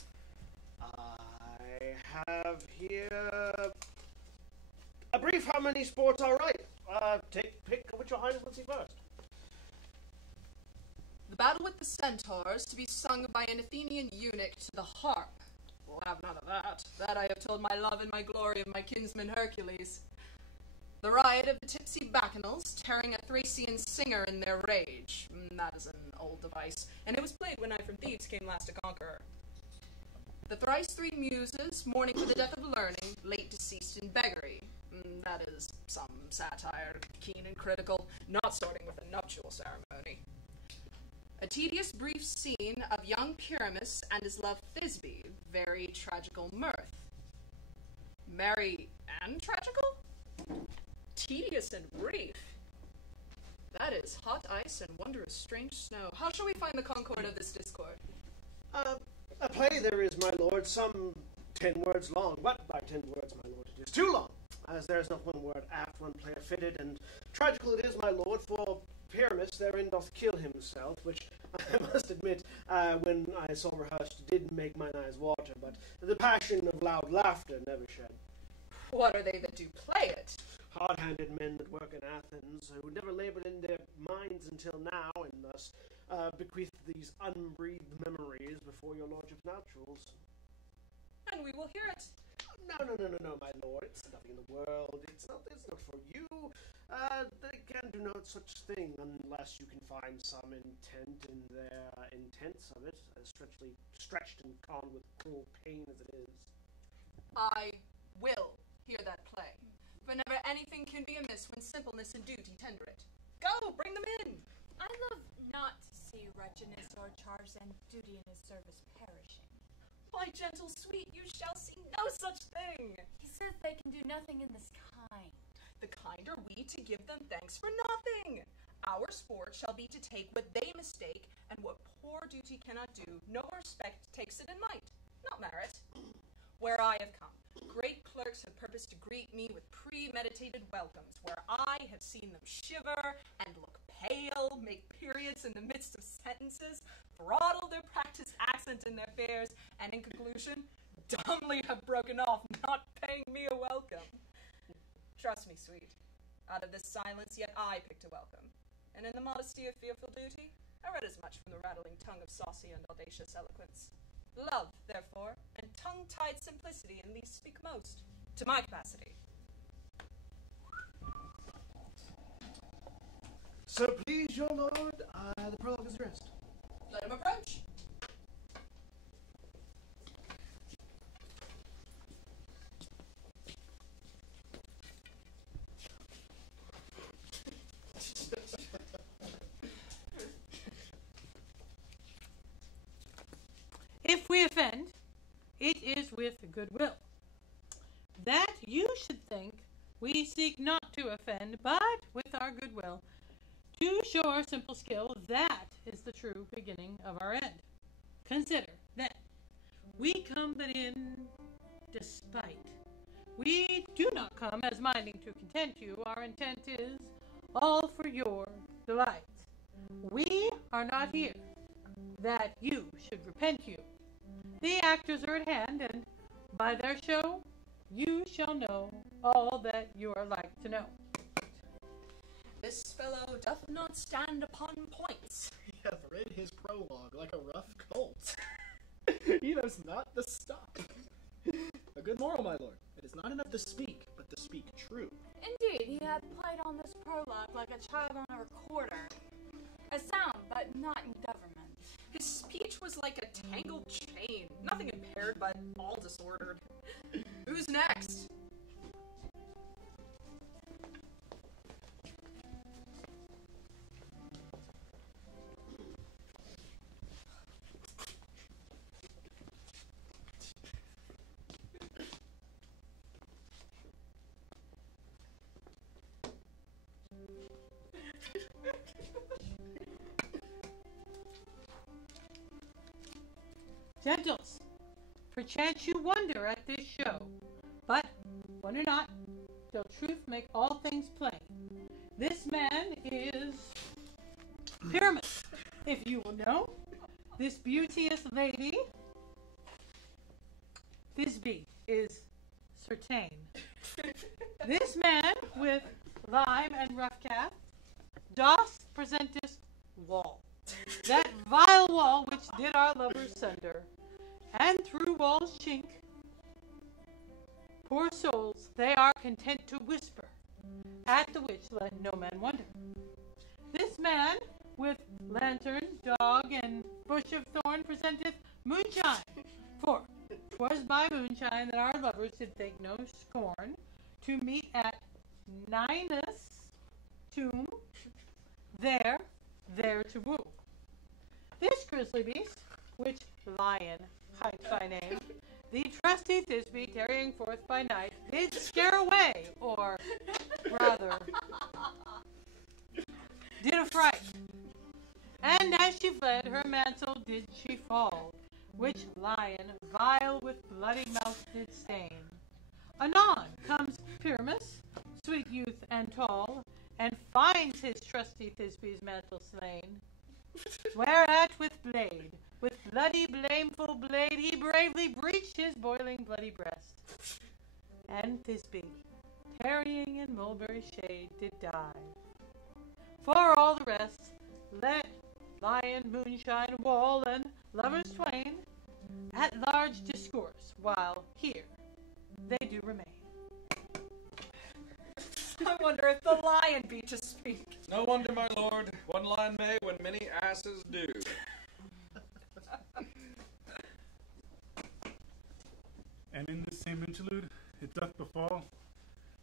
I have here a brief how many sports are right. Pick which your highness will see first. The battle with the centaurs, to be sung by an Athenian eunuch to the harp. We'll have none of that. That I have told my love and my glory of my kinsman Hercules. The riot of the tipsy bacchanals, tearing a Thracian singer in their rage. That is an old device, and it was played when I from Thebes came last to conquer her. The thrice 3 muses, mourning for the death of learning, late deceased in beggary. That is some satire, keen and critical, not sorting with a nuptial ceremony. A tedious brief scene of young Pyramus and his love Thisbe, very tragical mirth. Merry and tragical? Tedious and brief. That is hot ice and wondrous strange snow. How shall we find the concord of this discord? A play there is, my lord, some 10 words long, but by 10 words, my lord, it is too long, as there is not one word apt, one player fitted, and tragical it is, my lord, for Pyramus therein doth kill himself, which I must admit, when I saw rehearsed, did make mine eyes water, but the passion of loud laughter never shed. What are they that do play it? Hard-handed men that work in Athens, who never labored in their minds until now, and thus bequeath these unbreathed memories before your lordship's nuptials. And we will hear it. No, my lord. It's nothing in the world. It's not for you. They can do no such thing unless you can find some intent in their intents of it, as stretched and conned with cruel pain as it is. I will hear that play. For never anything can be amiss when simpleness and duty tender it. Go, bring them in. I love not to see wretchedness or charge and duty in his service perishing. My gentle sweet, you shall see no such thing. He says they can do nothing in this kind. The kind are we to give them thanks for nothing. Our sport shall be to take what they mistake, and what poor duty cannot do, no respect takes it in might, not merit. Where I have come, great clerks have purposed to greet me with premeditated welcomes, where I have seen them shiver and look pale, make periods in the midst of sentences, throttle their practiced accent in their fares, and in conclusion, dumbly have broken off, not paying me a welcome. Trust me, sweet, out of this silence yet I picked a welcome, and in the modesty of fearful duty, I read as much from the rattling tongue of saucy and audacious eloquence. Love, therefore, and tongue-tied simplicity in these speak most, to my capacity. So please, your lord, the prologue is yours. Let him approach. If we offend, it is with goodwill. That you should think we seek not to offend, but with our goodwill, to show our simple skill, that is the true beginning of our end. Consider, then, we come but in despite. We do not come as minding to content you. Our intent is all for your delight. We are not here that you should repent you. The actors are at hand, and by their show, you shall know all that you are like to know. This fellow doth not stand upon points. He hath read his prologue like a rough colt. He knows not the stop. A good moral, my lord. It is not enough to speak, but to speak true. Indeed, he had played on this prologue like a child on a recorder. A sound, but not in government. His speech was like a tangled chain, nothing impaired, but all disordered. Who's next? Gentles, perchance you wonder at this show, but wonder not, till truth make all things plain. This man is Pyramus, if you will know. This beauteous lady, Thisbe, is Certain. This man with lime and rough calf dost presentest wall, that vile wall which did our lovers sunder, and through wall's chink, poor souls, they are content to whisper, at the which let no man wonder. This man with lantern, dog, and bush of thorn presenteth moonshine, for 'twas by moonshine that our lovers did think no scorn to meet at Ninus' tomb, there to woo. This grisly beast, which Lion hight by name, the trusty Thisbe, tarrying forth by night, did scare away, or rather, did affright. And as she fled, her mantle did she fall, which Lion vile with bloody mouth did stain. Anon comes Pyramus, sweet youth and tall, and finds his trusty Thisbe's mantle slain. Whereat with bloody blameful blade, he bravely breached his boiling bloody breast. And Thisbe, tarrying in mulberry shade, did die. For all the rest, let Lion, moonshine, wall, and lovers twain at large discourse, while here they do remain. I wonder if the lion be to speak. No wonder, my lord, one lion may when many asses do. And in this same interlude, it doth befall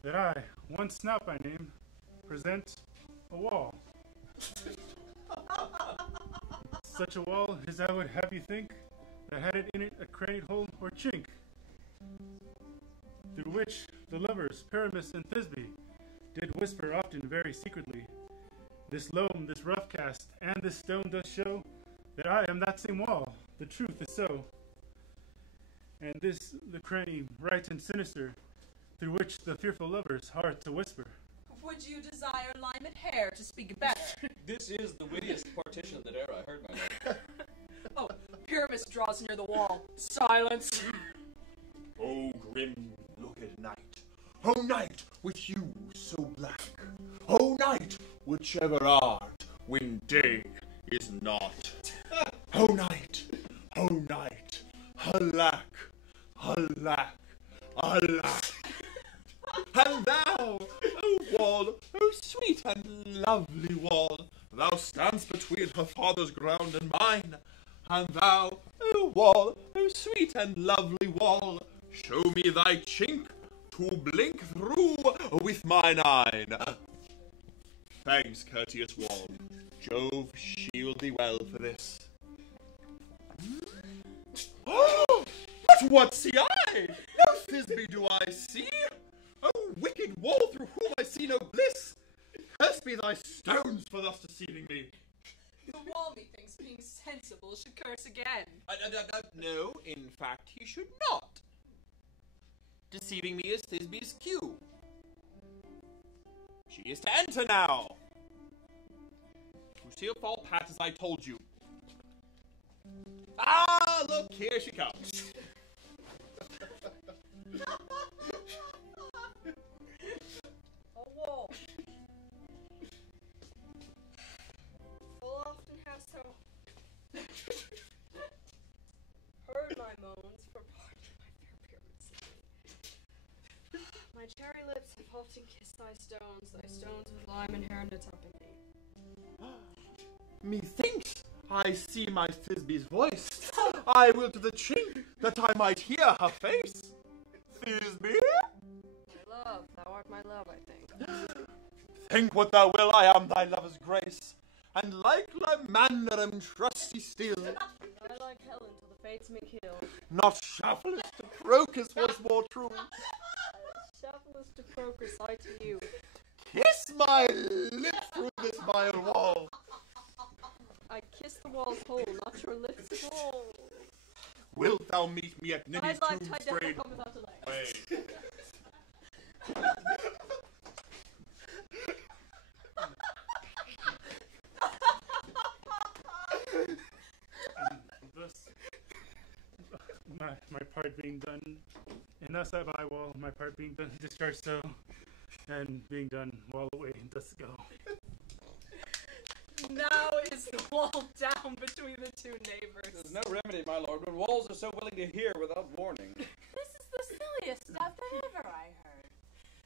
that I, one Snout by name, present a wall. Such a wall as I would have you think that had it in it a crannied hole or chink, through which the lovers, Pyramus and Thisbe, did whisper often very secretly. This loam, this rough cast, and this stone does show that I am that same wall. The truth is so. And this the cranny right and sinister, through which the fearful lovers are to whisper. Would you desire lime and hair to speak better? This is the wittiest partition that e'er I heard, my lord. Oh, Pyramus draws near the wall. Silence. O grim looked night, O night with you so black, O night whichever art when day is not. O night, alack, alack, alack. And thou, O wall, O sweet and lovely wall, thou standst between her father's ground and mine. And thou, O wall, O sweet and lovely wall, show me thy chink to blink through with mine eye. Thanks, courteous wall. Jove shield thee well for this. Oh, but what see I? No Thisbe do I see. O wicked wall through whom I see no bliss. Cursed be thy stones for thus deceiving me. The wall, methinks, being sensible, should curse again. No, in fact, he should not. Deceiving me is Thisbe's cue. She is to enter now. Lucille, fall pat as I told you. Ah, look, here she comes. A wall. Full often hast thou heard my moans for pardon my fair Pyramus. My cherry lips have often kissed thy stones with lime and hair knit up in thee. Methinks I see my Thisbe's voice. I will to the chink that I might hear her face. Thisbe? My love, thou art my love, I think. Think what thou will, I am thy lover's grace, and like Lysander am trusty still. I like Helen till the fates me kill. Not Shafalus to Procus was more true. Shafalus to Procus, I to you. Kiss my lips through this vile wall. I kiss the wall's hole, not your lips at all. Wilt thou meet me at Niddy's I'd like tomb to sprayed? come without delay. Wait. Thus, my part being done, and thus have I, while my part being done, discharged so, and being done while away does go. Now is the wall down between the two neighbors. There's no remedy, my lord, when walls are so willing to hear without warning. This is the silliest stuff that ever I heard.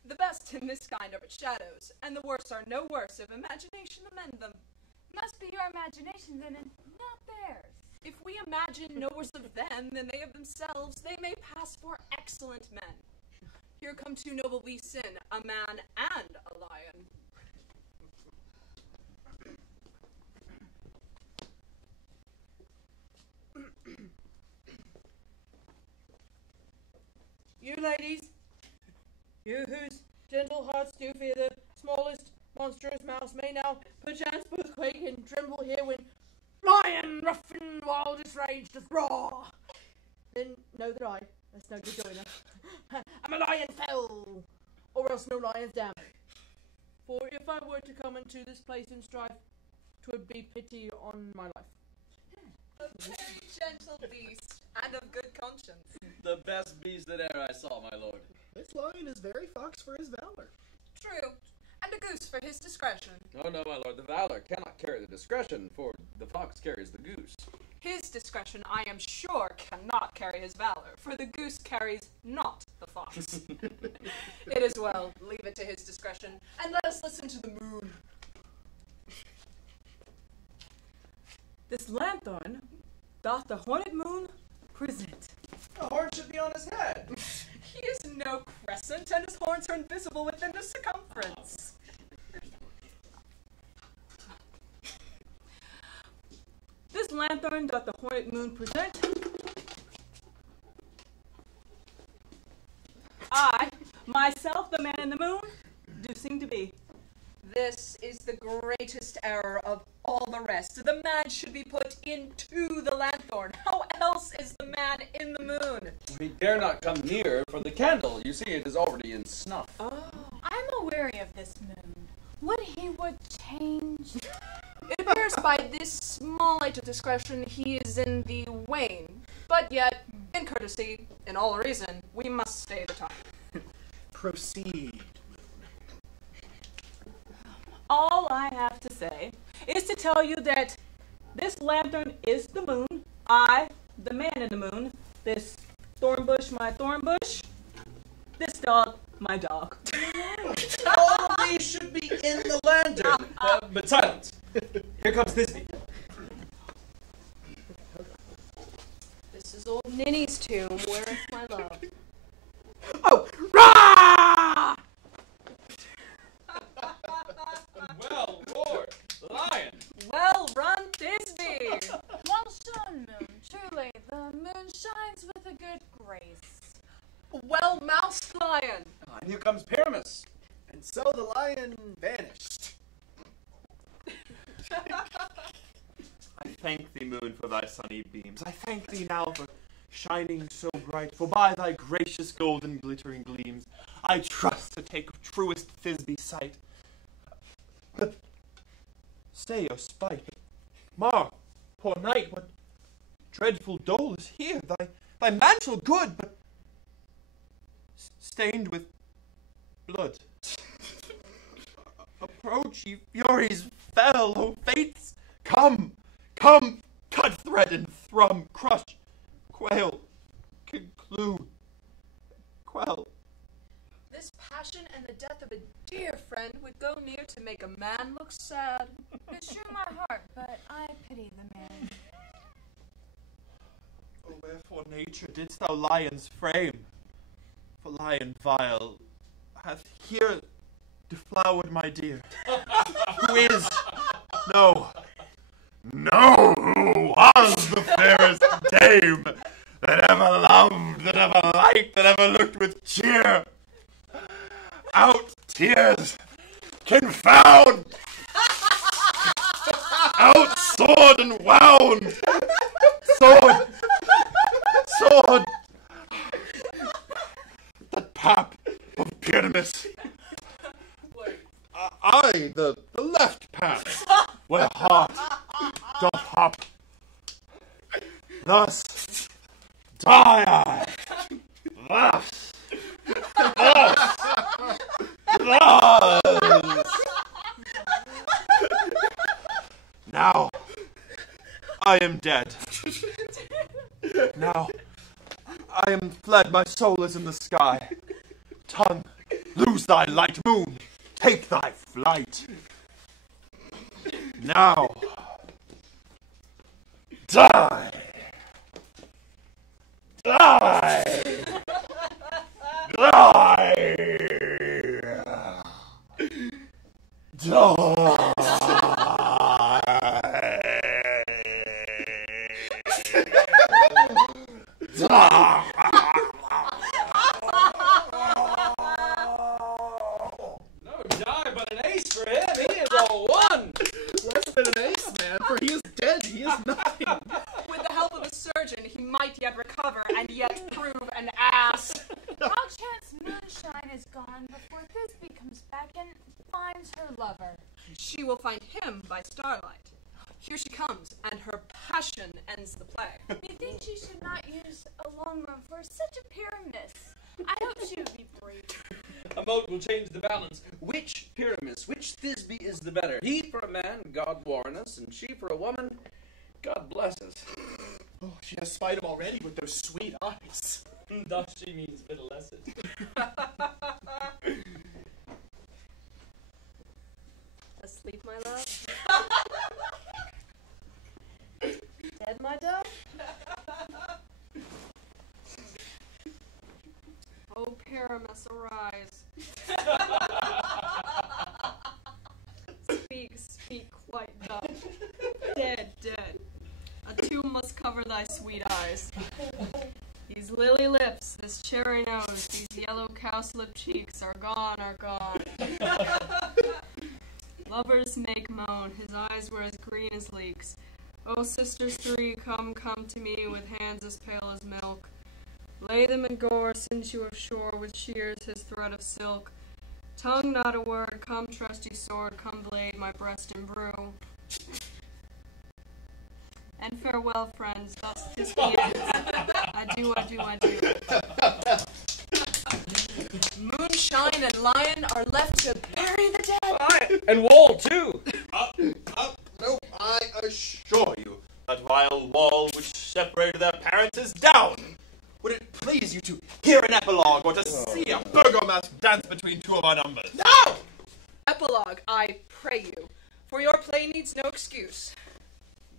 The best in this kind are but shadows, and the worst are no worse if imagination amend them. Must be your imagination then, and not theirs. If we imagine no worse of them than they of themselves, they may pass for excellent men. Here come two noble beasts in, a man and a lion. You ladies, you whose gentle hearts do fear the smallest monstrous mouse, may now perchance both quake and tremble here when lion, rough and wildest rage doth roar. Then know that I, a Snug the joiner, am a lion fell, or else no lion's damn. For if I were to come into this place in strife, 'twould be pity on my life. A very gentle beast, and of good conscience. The best beast that e'er I saw, my lord. This lion is very fox for his valor. True, and a goose for his discretion. Oh no, my lord, the valor cannot carry the discretion, for the fox carries the goose. His discretion, I am sure, cannot carry his valor, for the goose carries not the fox. It is well, leave it to his discretion, and let us listen to the moon. This lanthorn doth the horned moon present. The horn should be on his head. He is no crescent, and his horns are invisible within the circumference. This lanthorn doth the horned moon present. I, myself, the man in the moon, do seem to be. This is the greatest error of all the rest. The man should be put into the lanthorn. How else is the man in the moon? We dare not come near, for the candle, you see, it is already in snuff. Oh. I'm aweary of this moon. Would he would change? It appears by this small light of discretion he is in the wane. But yet, in courtesy, in all reason, we must stay the time. Proceed. All I have to say is to tell you that this lanthorn is the moon, I, the man in the moon, this thorn bush, my thorn bush, this dog, my dog. All of these should be in the lantern. But silence. Here comes Thisbe. This is old Ninny's tomb, whereeth my love. Oh, rah! Well, Lord, lion. Well run, Thisbe. Well shone, moon. Truly, the moon shines with a good grace. Well moused, lion. And here comes Pyramus. And so the lion vanished. I thank thee, moon, for thy sunny beams. I thank thee now for shining so bright, for by thy gracious golden glittering gleams I trust to take truest Thisbe's sight. But say, O spite, mar, poor knight, what dreadful dole is here? Thy mantle good, but stained with blood. Approach, ye furies fell, O fates! Come, come, cut thread and thrum, crush, quail, conclude, quell. This passion and the death of a dear friend would go near to make a man look sad. It drew my heart, but I pity the man. O wherefore, nature, didst thou lions frame? For lion vile hath here deflowered my dear. Who is? No, who was the fairest dame that ever loved, that ever liked, that ever looked with cheer? Out tears, confound, out sword and wound, Lord! That pap of Pyramus. I, the left pap, where heart doth hop. Thus die I. Thus. Now I am dead. Now I am fled, my soul is in the sky. Tongue, lose thy light, moon, take thy flight. Now die. Die. Die. Die. No die, but an ace for him. He is all one. Less than an ace, man, for he is dead. He is nothing. With the help of a surgeon, he might yet recover and yet prove an ass. I'll chance Moonshine is gone before Thisbe comes back and finds her lover. She will find him by starlight. Here she comes, and her passion ends the play. Methinks she should not use a long run for such a pyramid. I hope she would be brief. A mote will change the balance. Which Pyramus, which Thisbe is the better? He for a man, God warn us, and she for a woman, God bless us. Oh, she has spied him already with those sweet eyes. Thus she means little lesson. Asleep, my love? Dead, my dove? Oh, Pyramus, arise. Speak quite dumb. Dead. A tomb must cover thy sweet eyes. These lily lips, this cherry nose, these yellow cowslip cheeks are gone. Lovers make moan, his eyes were as green as leeks. Oh, sisters three, come to me with hands as pale as milk. Lay them in gore, since you of shore, with shears his thread of silk. Tongue not a word, come trusty sword, come blade my breast imbrue. And farewell, friends, thus 'tis the end. Adieu. Moonshine and Lion are left to bury the dead. And Wall, too. No, I assure you, that vile wall which separated their parents is down. Would it please you to hear an epilogue, or to see a burgomask dance between two of our numbers? No! Epilogue, I pray you, for your play needs no excuse.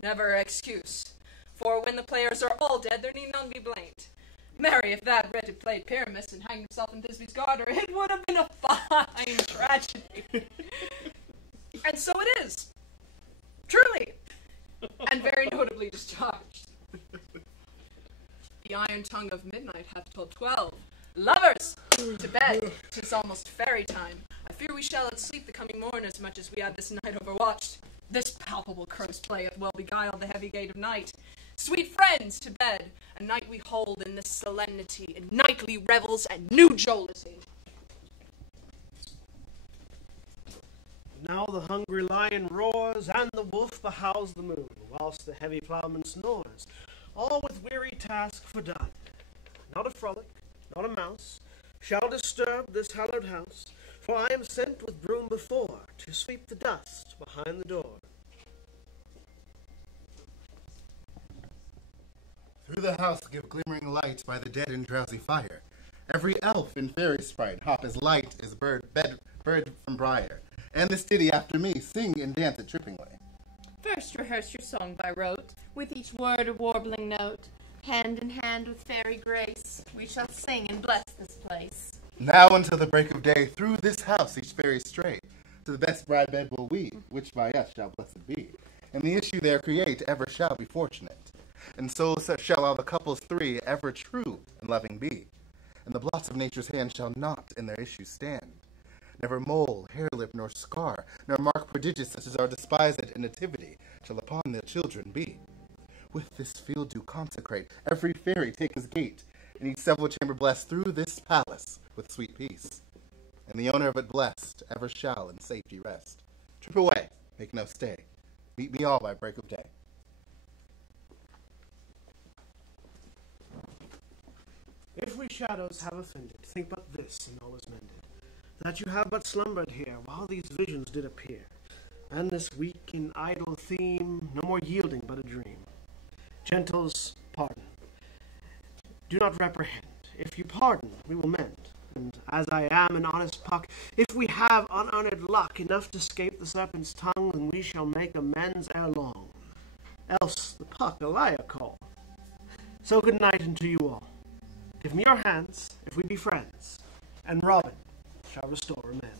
Never excuse. For when the players are all dead, there need none be blamed. Marry, if that wretch had played Pyramus and hanged himself in Thisbe's garter, it would have been a fine tragedy. And so it is. Truly. And very notably discharged. The iron tongue of midnight hath told 12. Lovers, to bed. 'Tis almost fairy time. I fear we shall not sleep the coming morn as much as we have this night overwatched. This palpable crow's play hath well beguiled the heavy gate of night. Sweet friends, to bed. A night we hold in this solemnity, in nightly revels and new jollity. Now the hungry lion roars, and the wolf behowls the moon, whilst the heavy ploughman snores, all with weary task fordone. Not a frolic, not a mouse, shall disturb this hallowed house, for I am sent with broom before, to sweep the dust behind the door. Through the house give glimmering light by the dead and drowsy fire. Every elf and fairy sprite hop as light as bird from briar. And this ditty after me, sing and dance it trippingly. First rehearse your song by rote, with each word a warbling note. Hand in hand with fairy grace, we shall sing and bless this place. Now until the break of day, through this house each fairy stray. To the best bride bed will we, which by us shall blessed be. And the issue there create ever shall be fortunate. And so shall all the couples three ever true and loving be. And the blots of nature's hand shall not in their issue stand. Never mole, hair lip, nor scar, nor mark prodigious such as are despised in nativity, shall upon their children be. With this field do consecrate, every fairy take his gate, and each several chamber blessed through this palace with sweet peace. And the owner of it blessed ever shall in safety rest. Trip away, make no stay. Meet me all by break of day. If we shadows have offended, think but this, and all is mended, that you have but slumbered here, while these visions did appear, and this weak and idle theme, no more yielding but a dream. Gentles, pardon. Do not reprehend. If you pardon, we will mend. And as I am an honest puck, if we have unearned luck enough to escape the serpent's tongue, then we shall make amends ere long. Else the puck a liar call. So good night unto you all. Give me your hands, if we be friends, and Robin shall restore amends.